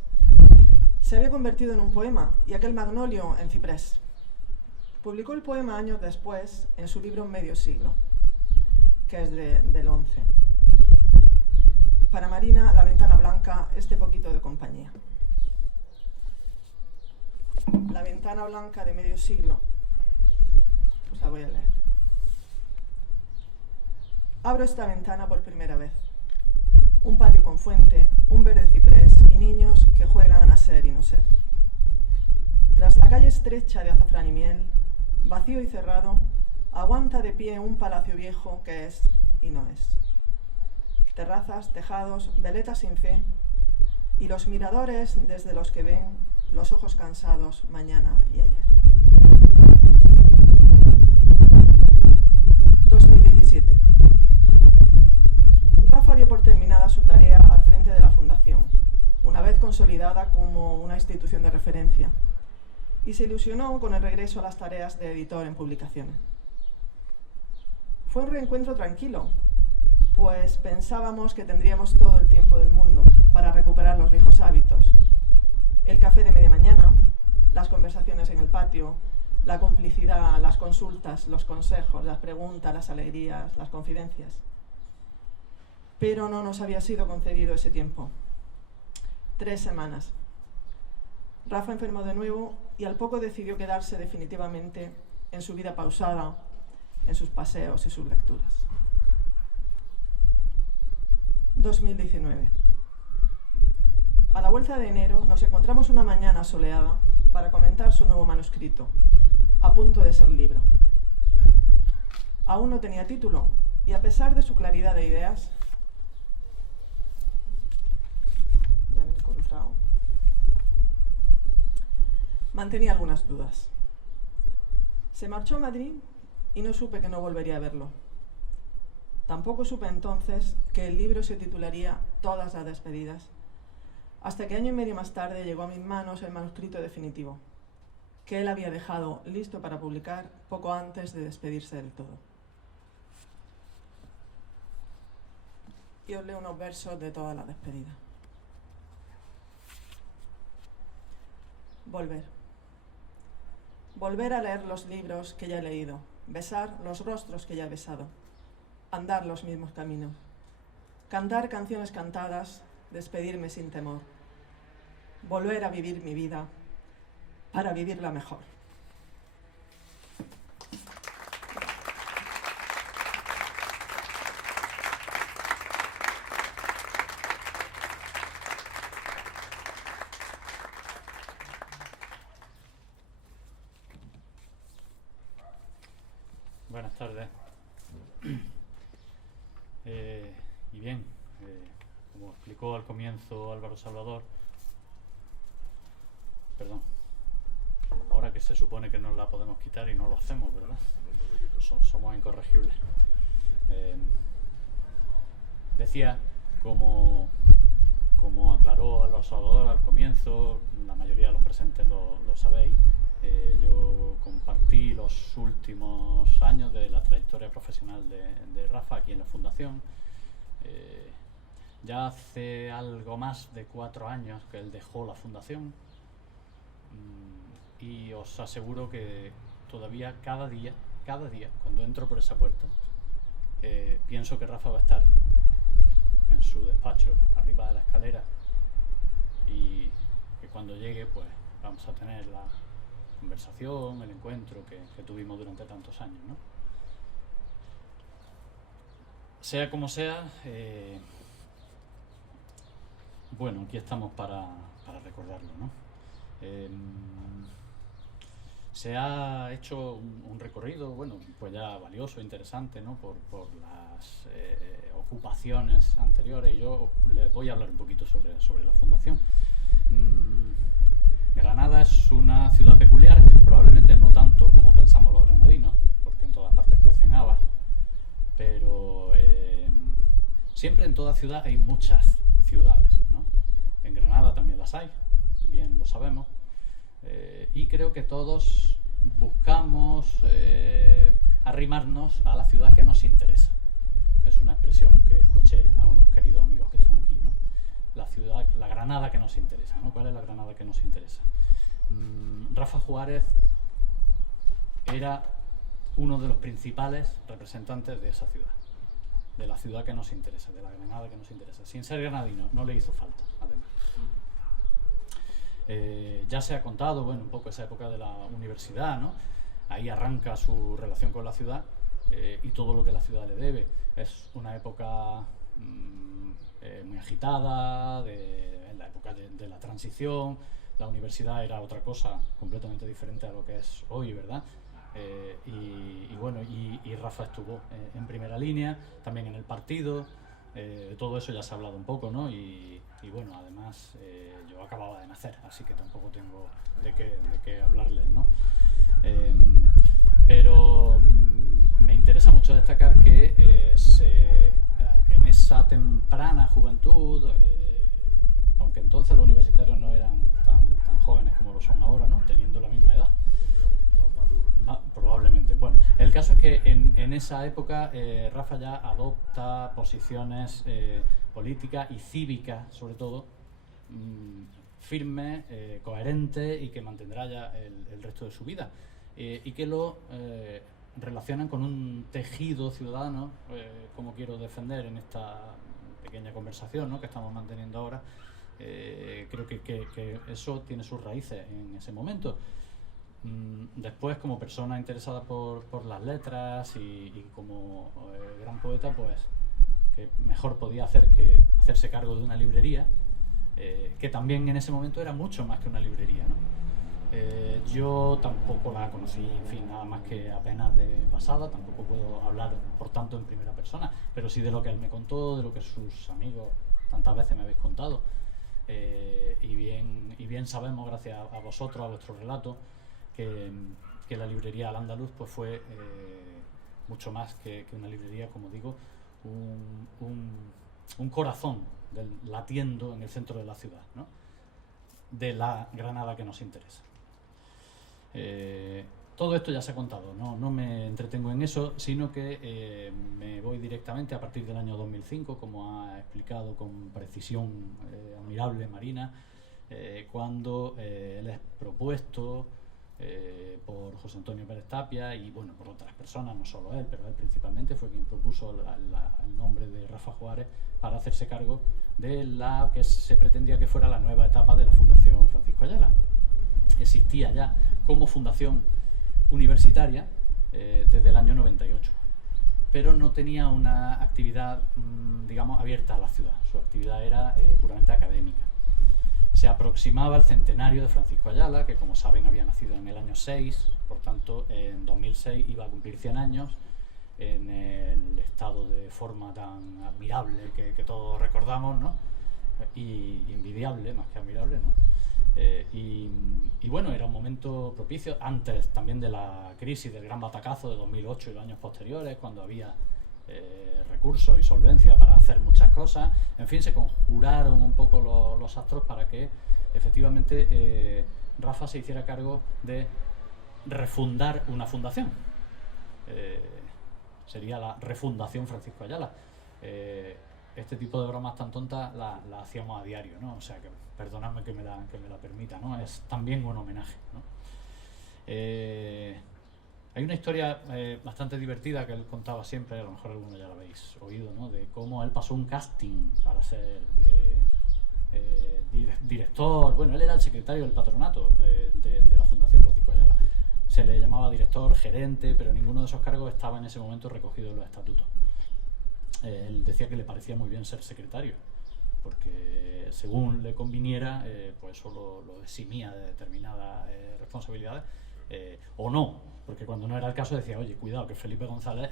se había convertido en un poema y aquel magnolio en ciprés. Publicó el poema años después en su libro Medio siglo, que es del 11. Para Marina, la ventana blanca, este poquito de compañía. La ventana blanca de Medio siglo, os la voy a leer. Abro esta ventana por primera vez. Un patio con fuente, un verde ciprés y niños que juegan a ser y no ser. Tras la calle estrecha de azafrán y miel, vacío y cerrado, aguanta de pie un palacio viejo que es y no es. Terrazas, tejados, veletas sin fe y los miradores desde los que ven los ojos cansados mañana y ayer. 2017. Rafa dio por terminada su tarea al frente de la Fundación, una vez consolidada como una institución de referencia, y se ilusionó con el regreso a las tareas de editor en publicaciones. Fue un reencuentro tranquilo, pues pensábamos que tendríamos todo el tiempo del mundo para recuperar los viejos hábitos. El café de media mañana, las conversaciones en el patio, la complicidad, las consultas, los consejos, las preguntas, las alegrías, las confidencias. Pero no nos había sido concedido ese tiempo. 3 semanas. Rafa enfermó de nuevo y al poco decidió quedarse definitivamente en su vida pausada, en sus paseos y sus lecturas. 2019. A la vuelta de enero nos encontramos una mañana soleada para comentar su nuevo manuscrito, a punto de ser libro. Aún no tenía título y a pesar de su claridad de ideas, ya me he encontrado, mantenía algunas dudas. Se marchó a Madrid y no supe que no volvería a verlo. Tampoco supe entonces que el libro se titularía Todas las despedidas, hasta que año y medio más tarde llegó a mis manos el manuscrito definitivo, que él había dejado listo para publicar poco antes de despedirse del todo. Y os leo unos versos de Todas las despedidas. Volver. Volver a leer los libros que ya he leído, besar los rostros que ya he besado, andar los mismos caminos, cantar canciones cantadas, despedirme sin temor, volver a vivir mi vida para vivirla mejor. Buenas tardes. Y bien, como explicó al comienzo Álvaro Salvador, perdón, ahora que se supone que nos la podemos quitar y no lo hacemos, ¿verdad? Somos incorregibles. Decía, como aclaró Álvaro Salvador al comienzo, la mayoría de los presentes lo sabéis, yo compartí los últimos años de la trayectoria profesional de Rafa aquí en la Fundación. Ya hace algo más de 4 años que él dejó la Fundación y os aseguro que todavía cada día cuando entro por esa puerta pienso que Rafa va a estar en su despacho arriba de la escalera y que cuando llegue pues vamos a tener la conversación, el encuentro que tuvimos durante tantos años, ¿no? Sea como sea, bueno, aquí estamos para recordarlo, ¿no? Se ha hecho un recorrido, bueno, pues ya valioso, interesante, ¿no? Por las ocupaciones anteriores, y yo les voy a hablar un poquito sobre la fundación. Granada es una ciudad peculiar, probablemente no tanto como pensamos los granadinos, porque en todas partes cuecen habas, pero siempre en toda ciudad hay muchas ciudades, ¿no? En Granada también las hay, bien lo sabemos, y creo que todos buscamos arrimarnos a la ciudad que nos interesa. Es una expresión que escuché a unos queridos amigos que están aquí, ¿no? La ciudad, la Granada que nos interesa, ¿no? ¿Cuál es la Granada que nos interesa? Rafa Juárez era uno de los principales representantes de esa ciudad, de la ciudad que nos interesa, de la Granada que nos interesa. Sin ser granadino, no le hizo falta, además. Ya se ha contado, bueno, un poco esa época de la universidad, ¿no? Ahí arranca su relación con la ciudad y todo lo que la ciudad le debe. Es una época muy agitada, en la época de la transición. La universidad era otra cosa completamente diferente a lo que es hoy, ¿verdad? Y bueno, y Rafa estuvo en primera línea, también en el partido. Todo eso ya se ha hablado un poco, ¿no? Y bueno, además yo acababa de nacer, así que tampoco tengo de qué hablarles, ¿no? Pero me interesa mucho destacar que en esa temprana juventud, aunque entonces los universitarios no eran tan jóvenes como lo son ahora, ¿no? Teniendo la misma edad. Probablemente. Bueno, el caso es que en esa época Rafa ya adopta posiciones políticas y cívicas, sobre todo, firmes, coherentes, y que mantendrá ya el resto de su vida, y que lo relacionan con un tejido ciudadano, como quiero defender en esta pequeña conversación, ¿no?, que estamos manteniendo ahora. Creo que eso tiene sus raíces en ese momento. Después, como persona interesada por las letras y como gran poeta, pues que mejor podía hacer que hacerse cargo de una librería, que también en ese momento era mucho más que una librería, ¿no? Yo tampoco la conocí, en fin, nada más que apenas de pasada, tampoco puedo hablar por tanto en primera persona, pero sí de lo que él me contó, de lo que sus amigos tantas veces me habéis contado, y bien sabemos, gracias a vosotros, a vuestro relato, que la librería Al-Ándalus pues fue mucho más que una librería, como digo, un corazón latiendo en el centro de la ciudad, ¿no?, de la Granada que nos interesa. Todo esto ya se ha contado, no me entretengo en eso, sino que me voy directamente a partir del año 2005, como ha explicado con precisión admirable Marina, cuando él es propuesto por José Antonio Pérez Tapia y bueno, por otras personas, no solo él, pero él principalmente fue quien propuso el nombre de Rafa Juárez para hacerse cargo de la que se pretendía que fuera la nueva etapa de la Fundación Francisco Ayala. Existía ya como fundación universitaria desde el año 98, pero no tenía una actividad, digamos, abierta a la ciudad. Su actividad era puramente académica. Se aproximaba el centenario de Francisco Ayala, que como saben había nacido en el año 6, por tanto en 2006 iba a cumplir 100 años, en el estado de forma tan admirable que todos recordamos, ¿no? Y envidiable, más que admirable, ¿no? Y bueno, era un momento propicio, antes también de la crisis, del gran batacazo de 2008 y los años posteriores, cuando había recursos y solvencia para hacer muchas cosas. En fin, se conjuraron un poco los astros para que efectivamente Rafa se hiciera cargo de refundar una fundación. Sería la Refundación Francisco Ayala. Este tipo de bromas tan tontas la hacíamos a diario, ¿no? O sea, que perdonadme que me la permita, ¿no? Es también un homenaje, ¿no? Hay una historia bastante divertida que él contaba siempre, a lo mejor alguno ya la habéis oído, ¿no?, de cómo él pasó un casting para ser director. Bueno, él era el secretario del patronato de la Fundación Francisco Ayala. Se le llamaba director, gerente, pero ninguno de esos cargos estaba en ese momento recogido en los estatutos. Él decía que le parecía muy bien ser secretario, porque según le conviniera, pues eso lo eximía de determinadas responsabilidades, o no, porque cuando no era el caso decía, oye, cuidado, que Felipe González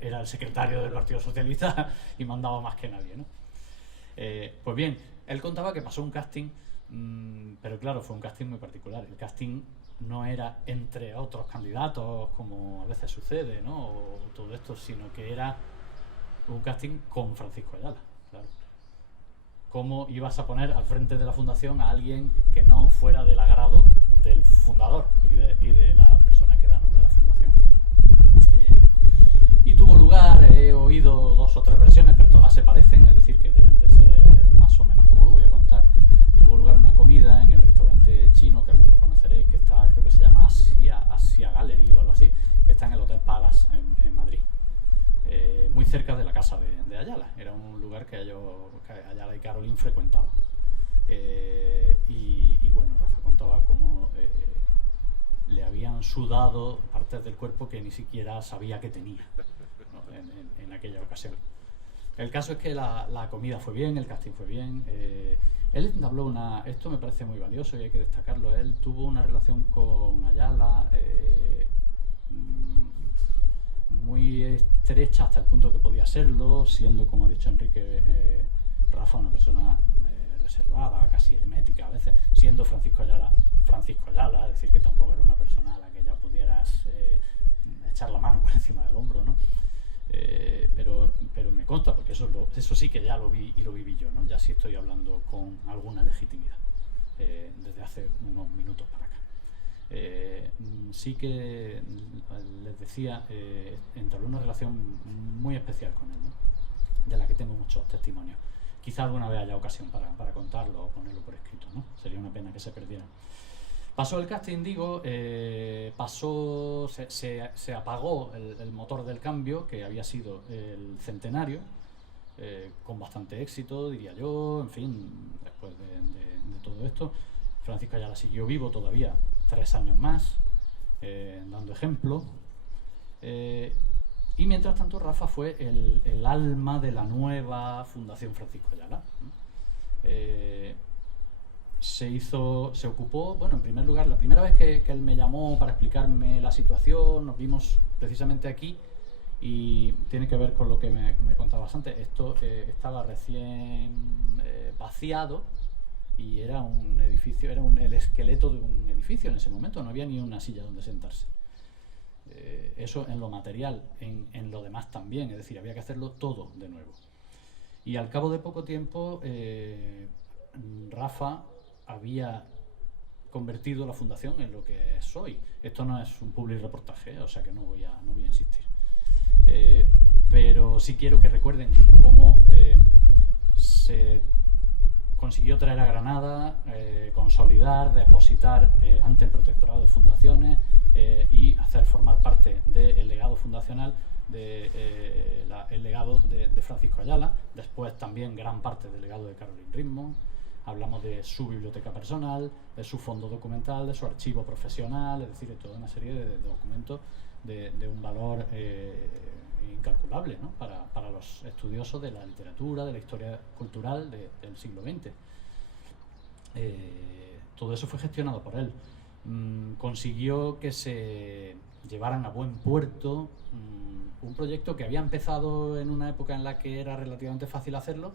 era el secretario del Partido Socialista y mandaba más que nadie, ¿no? Pues bien, él contaba que pasó un casting, pero claro, fue un casting muy particular. El casting no era entre otros candidatos, como a veces sucede, ¿no? O todo esto, sino que era un casting con Francisco Ayala, claro. ¿Cómo ibas a poner al frente de la fundación a alguien que no fuera del agrado del fundador y de la persona que da nombre a la fundación? Y tuvo lugar, he oído 2 o 3 versiones, pero todas se parecen, es decir, que deben de ser más o menos como lo voy a contar. Tuvo lugar una comida en el restaurante chino, que algunos conoceréis, que está, creo que se llama Asia Gallery o algo así, que está en el Hotel Palace en Madrid. Muy cerca de la casa de Ayala. Era un lugar que Ayala y Carolín frecuentaban. Y bueno, Rafa contaba cómo le habían sudado partes del cuerpo que ni siquiera sabía que tenía, ¿no? en aquella ocasión. El caso es que la comida fue bien, el casting fue bien. Él entabló esto me parece muy valioso y hay que destacarlo. Él tuvo una relación con Ayala muy estrecha hasta el punto que podía serlo, siendo, como ha dicho Enrique, Rafa una persona reservada, casi hermética a veces, siendo Francisco Ayala, es decir, que tampoco era una persona a la que ya pudieras echar la mano por encima del hombro, ¿no? Pero me consta, porque eso sí que ya lo vi y lo viví yo, ¿no? Ya sí estoy hablando con alguna legitimidad desde hace unos minutos para acá. Sí que les decía, entablé una relación muy especial con él, ¿no? De la que tengo muchos testimonios. Quizá alguna vez haya ocasión para contarlo o ponerlo por escrito, ¿no? Sería una pena que se perdieran. Pasó el casting, digo, se apagó el motor del cambio, que había sido el centenario, con bastante éxito, diría yo, en fin, después de todo esto. Francisco Ayala siguió vivo todavía 3 años más, dando ejemplo. Y mientras tanto Rafa fue el alma de la nueva Fundación Francisco Ayala. Se ocupó, bueno, en primer lugar, la primera vez que él me llamó para explicarme la situación, nos vimos precisamente aquí y tiene que ver con lo que me contabas antes. Esto estaba recién vaciado y era un edificio, era el esqueleto de un edificio en ese momento, no había ni una silla donde sentarse. Eso en lo material, en lo demás también, es decir, había que hacerlo todo de nuevo. Y al cabo de poco tiempo, Rafa había convertido la fundación en lo que es hoy. Esto no es un public reportaje, o sea que no voy a insistir. Pero sí quiero que recuerden cómo se consiguió traer a Granada, consolidar, depositar ante el Protectorado de Fundaciones y hacer formar parte del legado fundacional el legado de Francisco Ayala, después también gran parte del legado de Carolyn Richmond. Hablamos de su biblioteca personal, de su fondo documental, de su archivo profesional, es decir, de toda una serie de documentos de un valor incalculable, ¿no? para los estudiosos de la literatura, de la historia cultural del siglo XX. Todo eso fue gestionado por él. Consiguió que se llevaran a buen puerto un proyecto que había empezado en una época en la que era relativamente fácil hacerlo,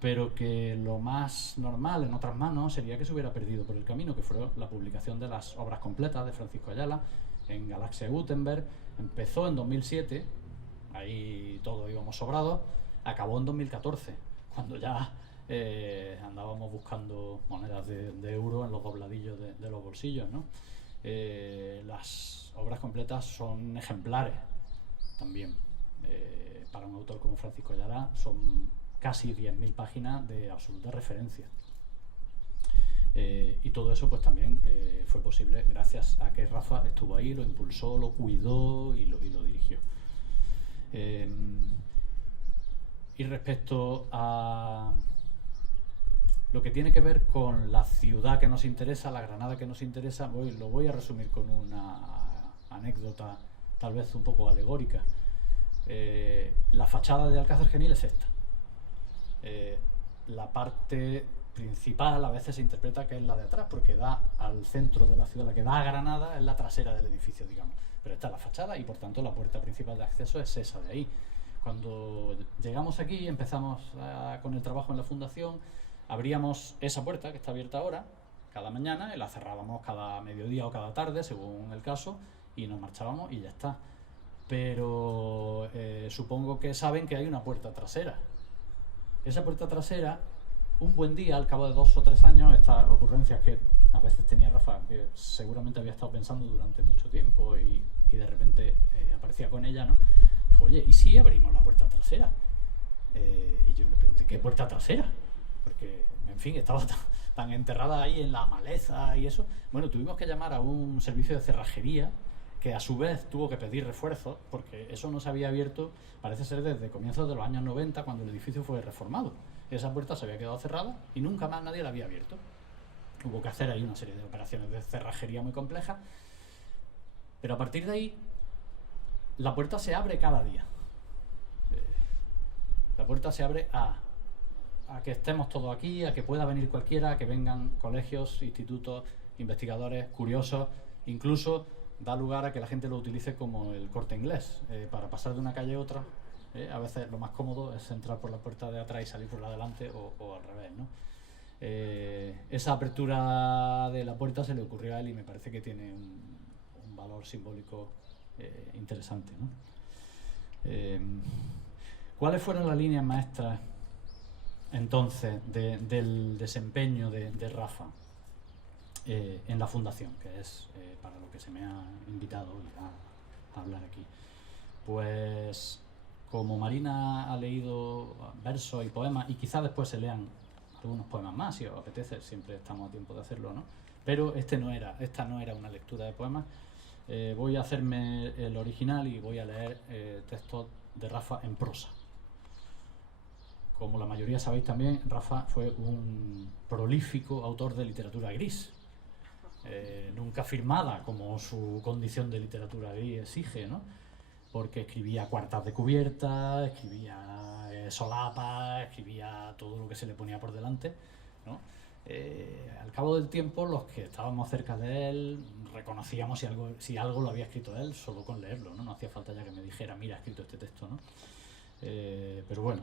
pero que lo más normal en otras manos sería que se hubiera perdido por el camino, que fue la publicación de las obras completas de Francisco Ayala en Galaxia Gutenberg. Empezó en 2007, ahí todo íbamos sobrados, acabó en 2014, cuando ya andábamos buscando monedas de euro en los dobladillos de los bolsillos, ¿no? Las obras completas son ejemplares también. Para un autor como Francisco Ayala son casi 10.000 páginas de absoluta referencia. Y todo eso pues también fue posible gracias a que Rafa estuvo ahí, lo impulsó, lo cuidó y lo dirigió. Y respecto a lo que tiene que ver con la ciudad que nos interesa, la Granada que nos interesa, lo voy a resumir con una anécdota tal vez un poco alegórica. La fachada de Alcázar Genil es esta. La parte principal a veces se interpreta que es la de atrás, porque da al centro de la ciudad, la que da a Granada es la trasera del edificio, digamos. Pero esta es la fachada y por tanto la puerta principal de acceso es esa de ahí. Cuando llegamos aquí, empezamos con el trabajo en la fundación, abríamos esa puerta que está abierta ahora, cada mañana, y la cerrábamos cada mediodía o cada tarde, según el caso, y nos marchábamos y ya está. Pero supongo que saben que hay una puerta trasera. Esa puerta trasera, un buen día, al cabo de 2 o 3 años, estas ocurrencias que a veces tenía Rafa, que seguramente había estado pensando durante mucho tiempo y de repente aparecía con ella, ¿no? Dijo, oye, ¿y si abrimos la puerta trasera? Y yo le pregunté, ¿qué puerta trasera? Porque, en fin, estaba tan enterrada ahí en la maleza y eso. Bueno, tuvimos que llamar a un servicio de cerrajería que a su vez tuvo que pedir refuerzos porque eso no se había abierto, parece ser desde comienzos de los años 90, cuando el edificio fue reformado. Esa puerta se había quedado cerrada y nunca más nadie la había abierto. Hubo que hacer ahí una serie de operaciones de cerrajería muy complejas, pero a partir de ahí la puerta se abre cada día. La puerta se abre a que estemos todos aquí, a que pueda venir cualquiera, a que vengan colegios, institutos, investigadores, curiosos, incluso da lugar a que la gente lo utilice como el Corte Inglés, para pasar de una calle a otra. A veces lo más cómodo es entrar por la puerta de atrás y salir por la de delante, o al revés, ¿no? Esa apertura de la puerta se le ocurrió a él y me parece que tiene un valor simbólico interesante, ¿no? ¿Cuáles fueron las líneas maestras entonces del desempeño de Rafa en la fundación, que es para lo que se me ha invitado hoy a hablar aquí? Pues como Marina ha leído versos y poemas, y quizás después se lean algunos poemas más si os apetece, siempre estamos a tiempo de hacerlo, ¿no? Pero esta no era una lectura de poemas. Voy a hacerme el original y voy a leer textos de Rafa en prosa. Como la mayoría sabéis también, Rafa fue un prolífico autor de literatura gris, nunca firmada como su condición de literatura gris exige, ¿no? Porque escribía cuartas de cubierta, escribía solapas, escribía todo lo que se le ponía por delante, ¿no? Al cabo del tiempo, los que estábamos cerca de él reconocíamos si algo lo había escrito él solo con leerlo, ¿no? No hacía falta ya que me dijera, mira, he escrito este texto, ¿no? Pero bueno,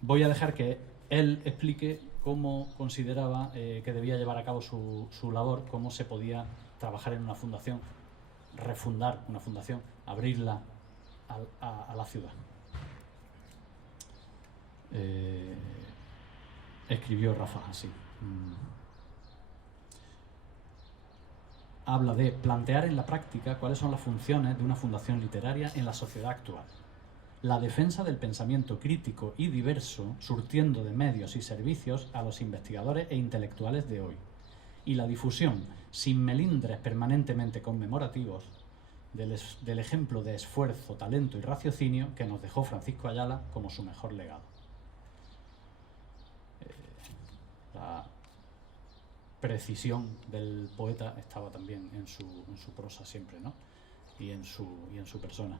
voy a dejar que él explique cómo consideraba que debía llevar a cabo su labor, cómo se podía trabajar en una fundación, refundar una fundación, abrirla a la ciudad. Escribió Rafa así. Habla de plantear en la práctica cuáles son las funciones de una fundación literaria en la sociedad actual. La defensa del pensamiento crítico y diverso, surtiendo de medios y servicios a los investigadores e intelectuales de hoy. Y la difusión, sin melindres permanentemente conmemorativos, del ejemplo de esfuerzo, talento y raciocinio que nos dejó Francisco Ayala como su mejor legado. La precisión del poeta estaba también en su prosa siempre, ¿no? Y en su persona.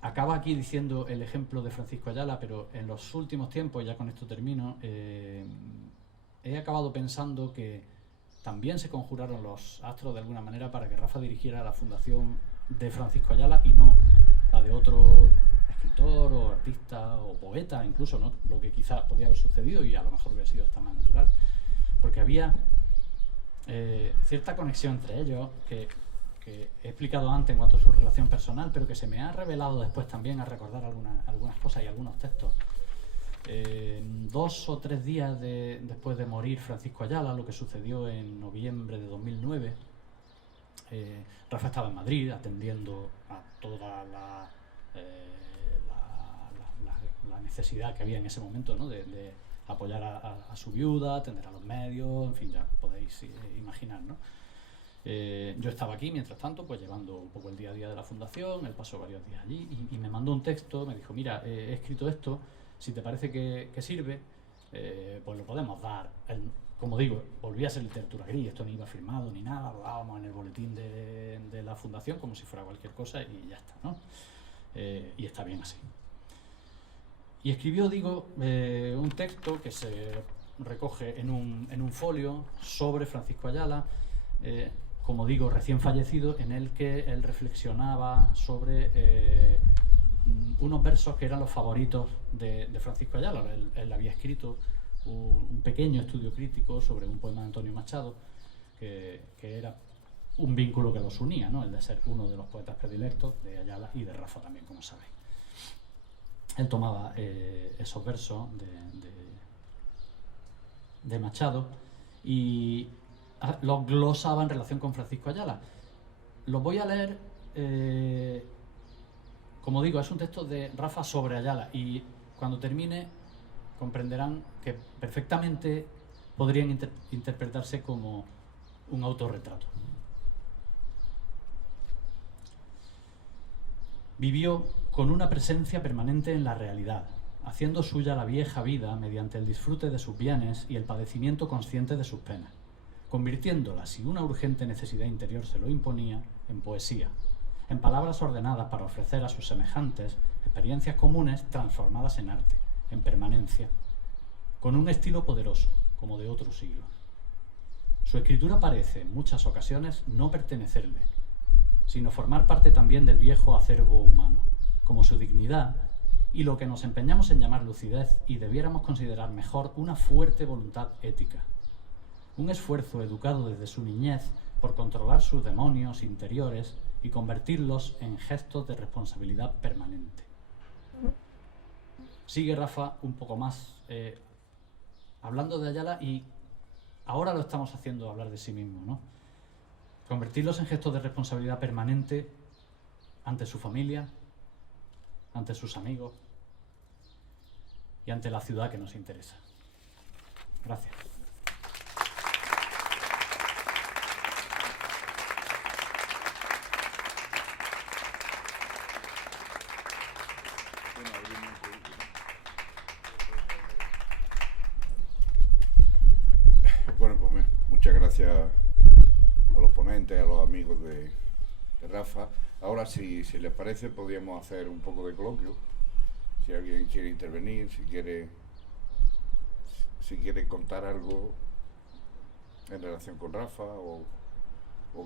Acaba aquí diciendo el ejemplo de Francisco Ayala, pero en los últimos tiempos, ya con esto termino, he acabado pensando que también se conjuraron los astros de alguna manera para que Rafa dirigiera la fundación de Francisco Ayala y no la de otro escritor o artista o poeta, incluso, ¿no? Lo que quizá podía haber sucedido y a lo mejor hubiera sido hasta más natural, porque había cierta conexión entre ellos que he explicado antes en cuanto a su relación personal, pero que se me ha revelado después también a recordar algunas cosas y algunos textos. 2 o 3 días después de morir Francisco Ayala, lo que sucedió en noviembre de 2009, Rafa estaba en Madrid atendiendo a toda la necesidad que había en ese momento, ¿no? de apoyar a su viuda, atender a los medios, en fin, ya podéis imaginar, ¿no? Yo estaba aquí, mientras tanto, pues llevando un poco el día a día de la fundación. Él pasó varios días allí y me mandó un texto, me dijo, mira, he escrito esto, si te parece que sirve, pues lo podemos dar. Como digo, volvía a ser literatura gris, esto ni iba firmado ni nada, lo dábamos en el boletín de la fundación como si fuera cualquier cosa y ya está, ¿no? Y está bien así. Y escribió, digo, un texto que se recoge en un folio sobre Francisco Ayala, como digo, recién fallecido, en el que él reflexionaba sobre unos versos que eran los favoritos de Francisco Ayala. Él había escrito un pequeño estudio crítico sobre un poema de Antonio Machado, que era un vínculo que los unía, ¿no? El de ser uno de los poetas predilectos de Ayala y de Rafa también, como sabéis. Él tomaba esos versos de Machado y los glosaba en relación con Francisco Ayala. Los voy a leer, como digo, es un texto de Rafa sobre Ayala, y cuando termine comprenderán que perfectamente podrían interpretarse como un autorretrato. Vivió con una presencia permanente en la realidad, haciendo suya la vieja vida mediante el disfrute de sus bienes y el padecimiento consciente de sus penas, convirtiéndola, si una urgente necesidad interior se lo imponía, en poesía, en palabras ordenadas para ofrecer a sus semejantes experiencias comunes transformadas en arte, en permanencia, con un estilo poderoso, como de otro siglo. Su escritura parece, en muchas ocasiones, no pertenecerle, sino formar parte también del viejo acervo humano, como su dignidad y lo que nos empeñamos en llamar lucidez y debiéramos considerar mejor una fuerte voluntad ética. Un esfuerzo educado desde su niñez por controlar sus demonios interiores y convertirlos en gestos de responsabilidad permanente. Sigue Rafa un poco más hablando de Ayala, y ahora lo estamos haciendo hablar de sí mismo, ¿no? Convertirlos en gestos de responsabilidad permanente ante su familia, ante sus amigos y ante la ciudad que nos interesa. Gracias. Bueno, pues muchas gracias a los ponentes, a los amigos de Rafa. Ahora, si les parece, podríamos hacer un poco de coloquio. Si alguien quiere intervenir, si quiere contar algo en relación con Rafa, o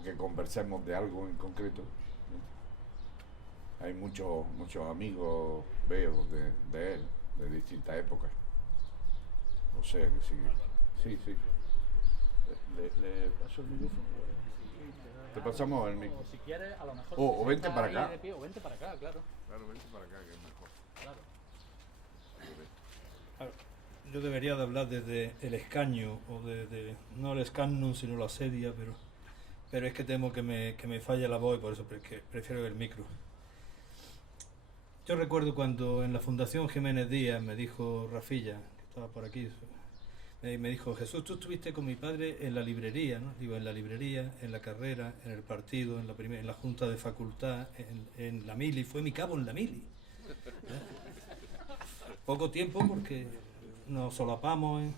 que conversemos de algo en concreto. Hay muchos amigos, veo, de él, de distintas épocas. O sea que sí. ¿Le paso el micrófono? Te pasamos el micrófono. Si quieres, a lo mejor. O vente para acá. O vente para acá, claro. Claro, vente para acá, que es mejor. Claro. Yo debería de hablar desde el escaño, o no el escanum, sino la sedia, pero es que temo que me falle la voz, y por eso prefiero el micro. Yo recuerdo cuando en la Fundación Jiménez Díaz me dijo Rafilla, que estaba por aquí, me dijo: Jesús, tú estuviste con mi padre en la librería, ¿no? Digo, en la librería, en la carrera, en el partido, en la junta de facultad, en la mili. Fue mi cabo en la mili. Poco tiempo porque nos solapamos.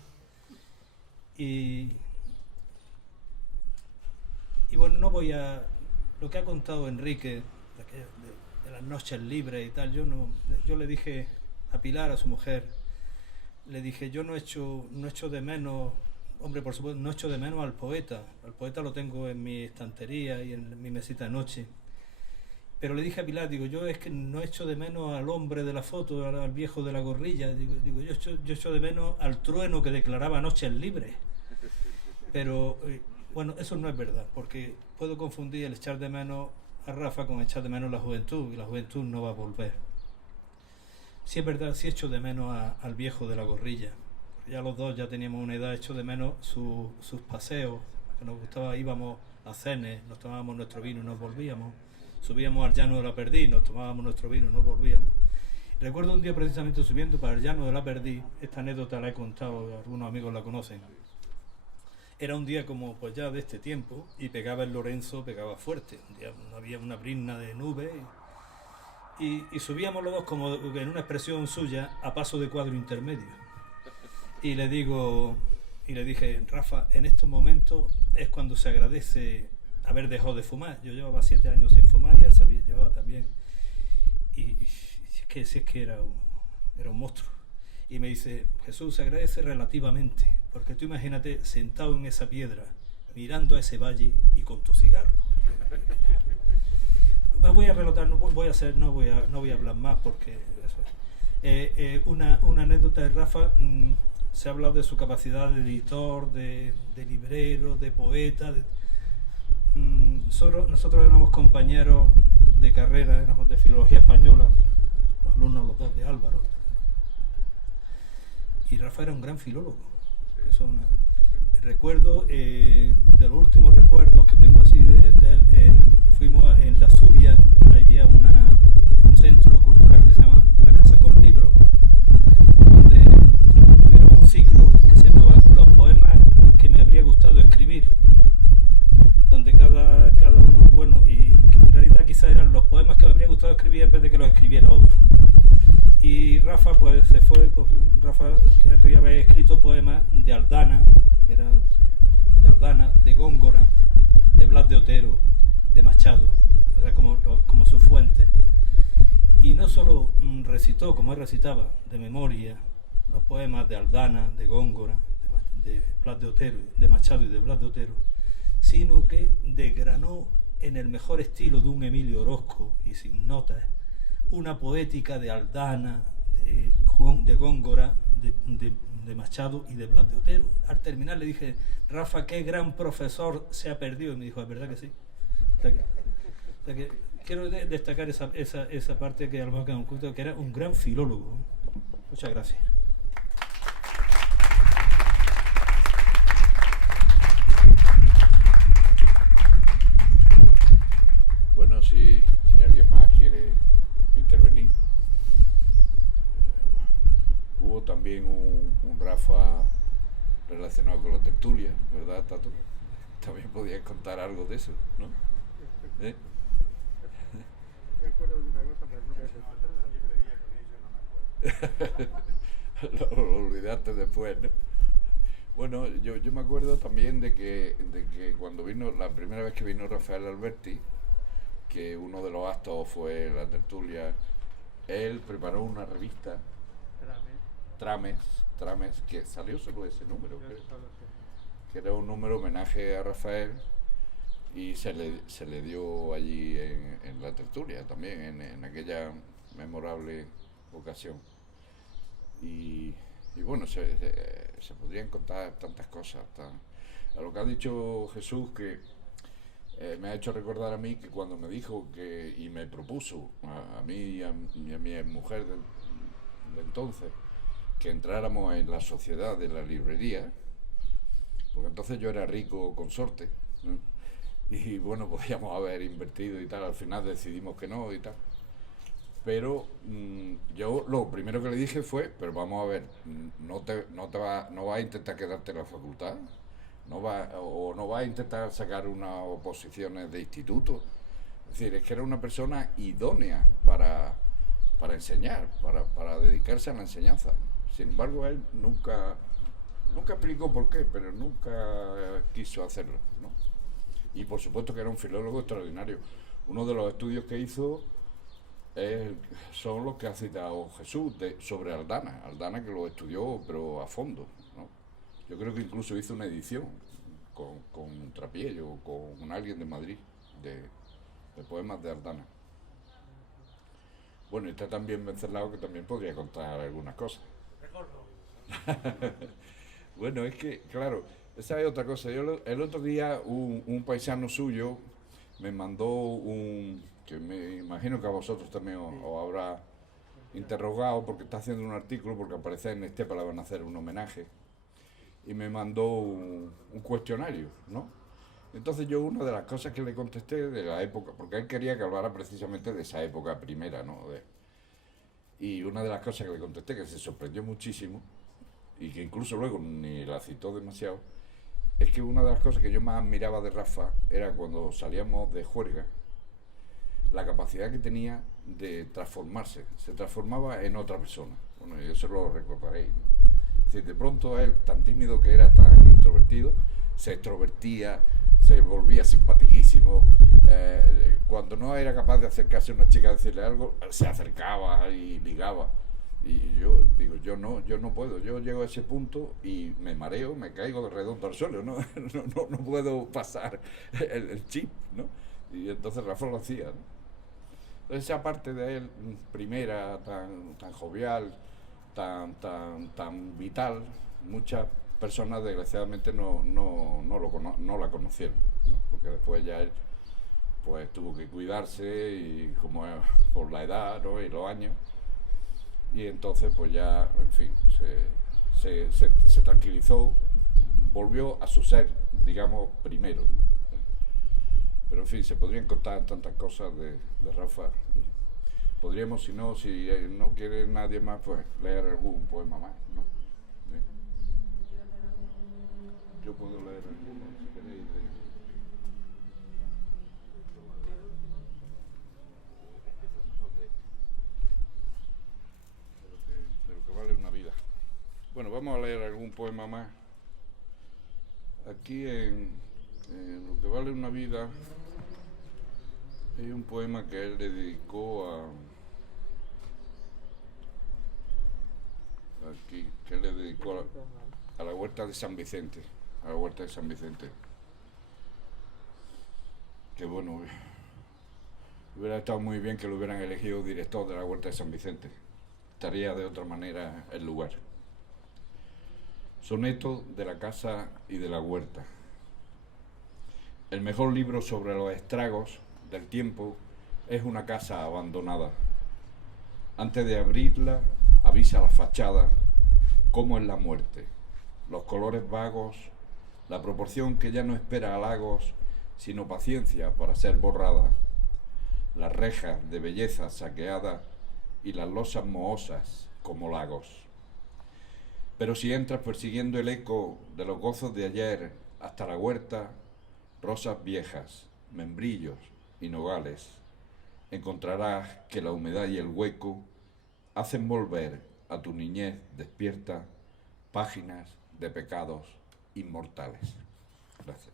Y bueno, no voy a... Lo que ha contado Enrique de las noches libres y tal, yo le dije a Pilar, a su mujer, le dije: yo no echo de menos, hombre, por supuesto, no echo de menos al poeta lo tengo en mi estantería y en mi mesita de noche, pero le dije a Pilar, digo, yo es que no echo de menos al hombre de la foto, al viejo de la gorrilla, digo yo echo de menos al trueno que declaraba noches libres, pero bueno, eso no es verdad, porque puedo confundir el echar de menos a Rafa con echar de menos la juventud, y la juventud no va a volver. Sí, es verdad, sí echo de menos al viejo de la gorrilla. Ya los dos ya teníamos una edad, echo de menos sus paseos, que nos gustaba, íbamos a cenes, nos tomábamos nuestro vino y nos volvíamos. Subíamos al Llano de la Perdiz, nos tomábamos nuestro vino y nos volvíamos. Recuerdo un día precisamente subiendo para el Llano de la Perdiz, esta anécdota la he contado, algunos amigos la conocen. Era un día como pues ya de este tiempo, y pegaba el Lorenzo, pegaba fuerte. Un día había una brisna de nubes. Y subíamos los dos, como en una expresión suya, a paso de cuadro intermedio. Y le dije: Rafa, en estos momentos es cuando se agradece haber dejado de fumar. Yo llevaba 7 años sin fumar y él llevaba también. Y si es que era era un monstruo. Y me dice, Jesús, se agradece relativamente, porque tú imagínate sentado en esa piedra, mirando a ese valle y con tu cigarro. Me voy a relatar, no voy a hablar más porque eso es. Una anécdota de Rafa. Se ha hablado de su capacidad de editor, de librero, de poeta. Nosotros éramos compañeros de carrera, éramos de filología española, los alumnos los dos de Álvaro. Y Rafa era un gran filólogo. Eso recuerdo, de los últimos recuerdos que tengo así de él, fuimos en La Zubia, había un centro cultural que se llama La Casa con Libros, donde tuvieron un ciclo que se llamaba Los poemas que me habría gustado escribir, donde cada uno, bueno, y que en realidad quizás eran los poemas que me habría gustado escribir en vez de que los escribiera otro. Y Rafa pues se fue, Rafa querría haber escrito poemas de Aldana, que era de Aldana, de Góngora, de Blas de Otero, de Machado, o sea, como su fuente. Y no solo recitó, como él recitaba, de memoria, los poemas de Aldana, de Góngora, de Blas de Otero, de Machado y de Blas de Otero, sino que desgranó en el mejor estilo de un Emilio Orozco y sin notas, una poética de Aldana, de Góngora, de Machado y de Blas de Otero. Al terminar le dije, Rafa, qué gran profesor se ha perdido. Y me dijo, es verdad que sí. O sea que quiero destacar esa parte que a lo mejor queda oculta, que era un gran filólogo. Muchas gracias. Bueno, si alguien más quiere intervenir. Hubo también un Rafa relacionado con la tertulia, ¿verdad, Tato? También podías contar algo de eso, ¿no? ¿Eh? Me acuerdo de una cosa, pero no lo olvidaste después, ¿no? Bueno, yo me acuerdo también de que cuando vino, la primera vez que vino Rafael Alberti, que uno de los actos fue la tertulia, él preparó una revista, Trames, que salió solo ese número, que era un número homenaje a Rafael, y se le dio allí en la tertulia también, en aquella memorable ocasión. Y bueno, se podrían contar tantas cosas. A lo que ha dicho Jesús, que me ha hecho recordar a mí que cuando me dijo y me propuso a mí y a mi mujer de entonces que entráramos en la sociedad de la librería, porque entonces yo era rico consorte, ¿no? Y bueno, podíamos haber invertido y tal, al final decidimos que no y tal. Pero yo lo primero que le dije fue, pero vamos a ver, no vas a intentar quedarte en la facultad, no vas a intentar sacar unas oposiciones de instituto. Es decir, es que era una persona idónea para enseñar, para dedicarse a la enseñanza. Sin embargo, él nunca explicó por qué, pero nunca quiso hacerlo, ¿no? Y por supuesto que era un filólogo extraordinario. Uno de los estudios que hizo son los que ha citado Jesús sobre Aldana, que lo estudió pero a fondo, ¿no? Yo creo que incluso hizo una edición con Trapiello o con alguien de Madrid de poemas de Aldana. Bueno, y está también Venceslao, que también podría contar algunas cosas. Bueno, es que, claro, esa es otra cosa. El otro día un paisano suyo me mandó que me imagino que a vosotros también os habrá interrogado, porque está haciendo un artículo, porque al parecer en Estepa le van a hacer un homenaje, y me mandó un cuestionario, ¿no? Entonces yo, una de las cosas que le contesté de la época, porque él quería que hablara precisamente de esa época primera, ¿no? Y una de las cosas que le contesté, que se sorprendió muchísimo, y que incluso luego ni la citó demasiado, es que una de las cosas que yo más admiraba de Rafa era cuando salíamos de juerga, la capacidad que tenía de transformarse, se transformaba en otra persona. Bueno, y eso lo recordaréis, ¿no? Es decir, de pronto él, tan tímido que era, tan introvertido, se extrovertía, se volvía simpaticísimo. Cuando no era capaz de acercarse a una chica a decirle algo, se acercaba y ligaba. Y yo digo, yo no puedo, yo llego a ese punto y me mareo, me caigo de redondo al suelo, ¿no? No puedo pasar el chip, ¿no? Y entonces Rafa lo hacía, ¿no? Entonces esa parte de él, primera, tan jovial, tan vital, muchas personas desgraciadamente no la conocieron, ¿no? Porque después ya él pues tuvo que cuidarse y como es por la edad, ¿no? Y los años, y entonces pues ya, en fin, se tranquilizó, volvió a su ser, digamos, primero, ¿no? Pero en fin, se podrían contar tantas cosas de Rafa. Podríamos, si no quiere nadie más, pues leer algún poema más, ¿no? ¿Sí? Yo puedo leer alguno, si queréis. De lo que vale una vida. Bueno, vamos a leer algún poema más. Aquí en Lo que vale una vida hay un poema que él le dedicó a la huerta de San Vicente, que bueno, hubiera estado muy bien que lo hubieran elegido director de la huerta de San Vicente, estaría de otra manera el lugar. Soneto de la casa y de la huerta. El mejor libro sobre los estragos del tiempo es una casa abandonada. Antes de abrirla, avisa la fachada cómo es la muerte, los colores vagos, la proporción que ya no espera halagos, sino paciencia para ser borrada, las rejas de belleza saqueada y las losas mohosas como lagos. Pero si entras persiguiendo el eco de los gozos de ayer hasta la huerta, rosas viejas, membrillos y nogales, encontrarás que la humedad y el hueco hacen volver a tu niñez despierta páginas de pecados inmortales. Gracias.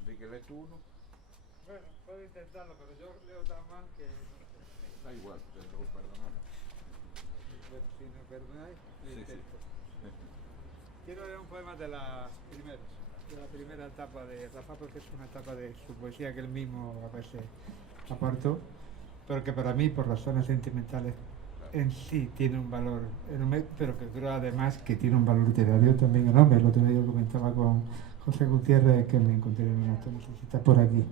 Enrique, ¿lees tú uno? Bueno, puedo intentarlo, pero yo leo tan mal que... Da igual, te lo perdonamos. Si me perdonáis, lo Sí, intento. sí. Quiero leer un poema de la primera etapa de Rafa, porque es una etapa de su poesía que él mismo a veces apartó, pero que para mí, por razones sentimentales, en sí tiene un valor enorme, pero que creo además que tiene un valor literario también enorme. Lo que yo comentaba con José Gutiérrez, que me encontré en un acto, no sé si está por aquí.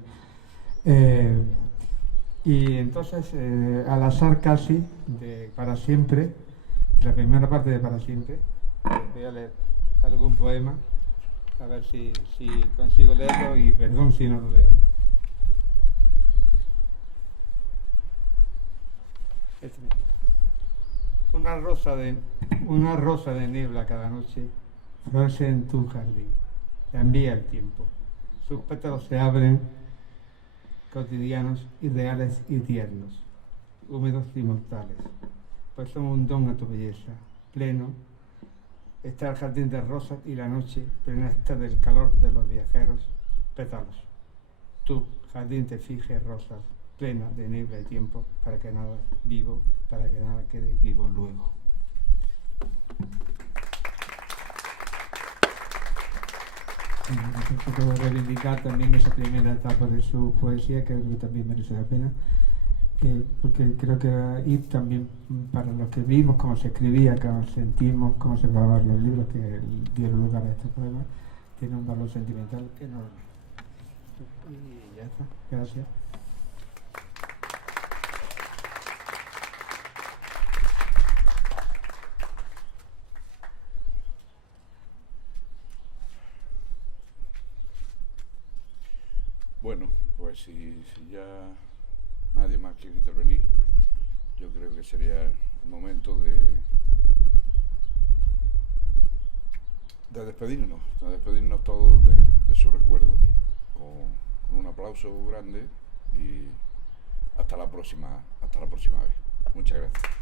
Y entonces, al azar casi, de Para Siempre, la primera parte de Para Siempre, voy a leer algún poema, a ver si consigo leerlo, y perdón si no lo leo. Este mismo. Una rosa de niebla cada noche florece en tu jardín, la envía el tiempo. Sus pétalos se abren, cotidianos, irreales y tiernos, húmedos y mortales, pues son un don a tu belleza, pleno. Está el jardín de rosas y la noche plena está del calor de los viajeros pétalos. Tu jardín te fije rosas, plena de niebla y tiempo, para que nada quede vivo luego. Puedo reivindicar también esa primera etapa de su poesía, que también merece la pena, porque creo que ahí también, para los que vimos cómo se escribía, cómo sentimos, cómo se grababan los libros que dieron lugar a este poema, tiene un valor sentimental enorme. Y ya está, gracias. Bueno, pues si ya nadie más quiere intervenir, yo creo que sería el momento de despedirnos todos de su recuerdo, con un aplauso grande, y hasta la próxima vez. Muchas gracias.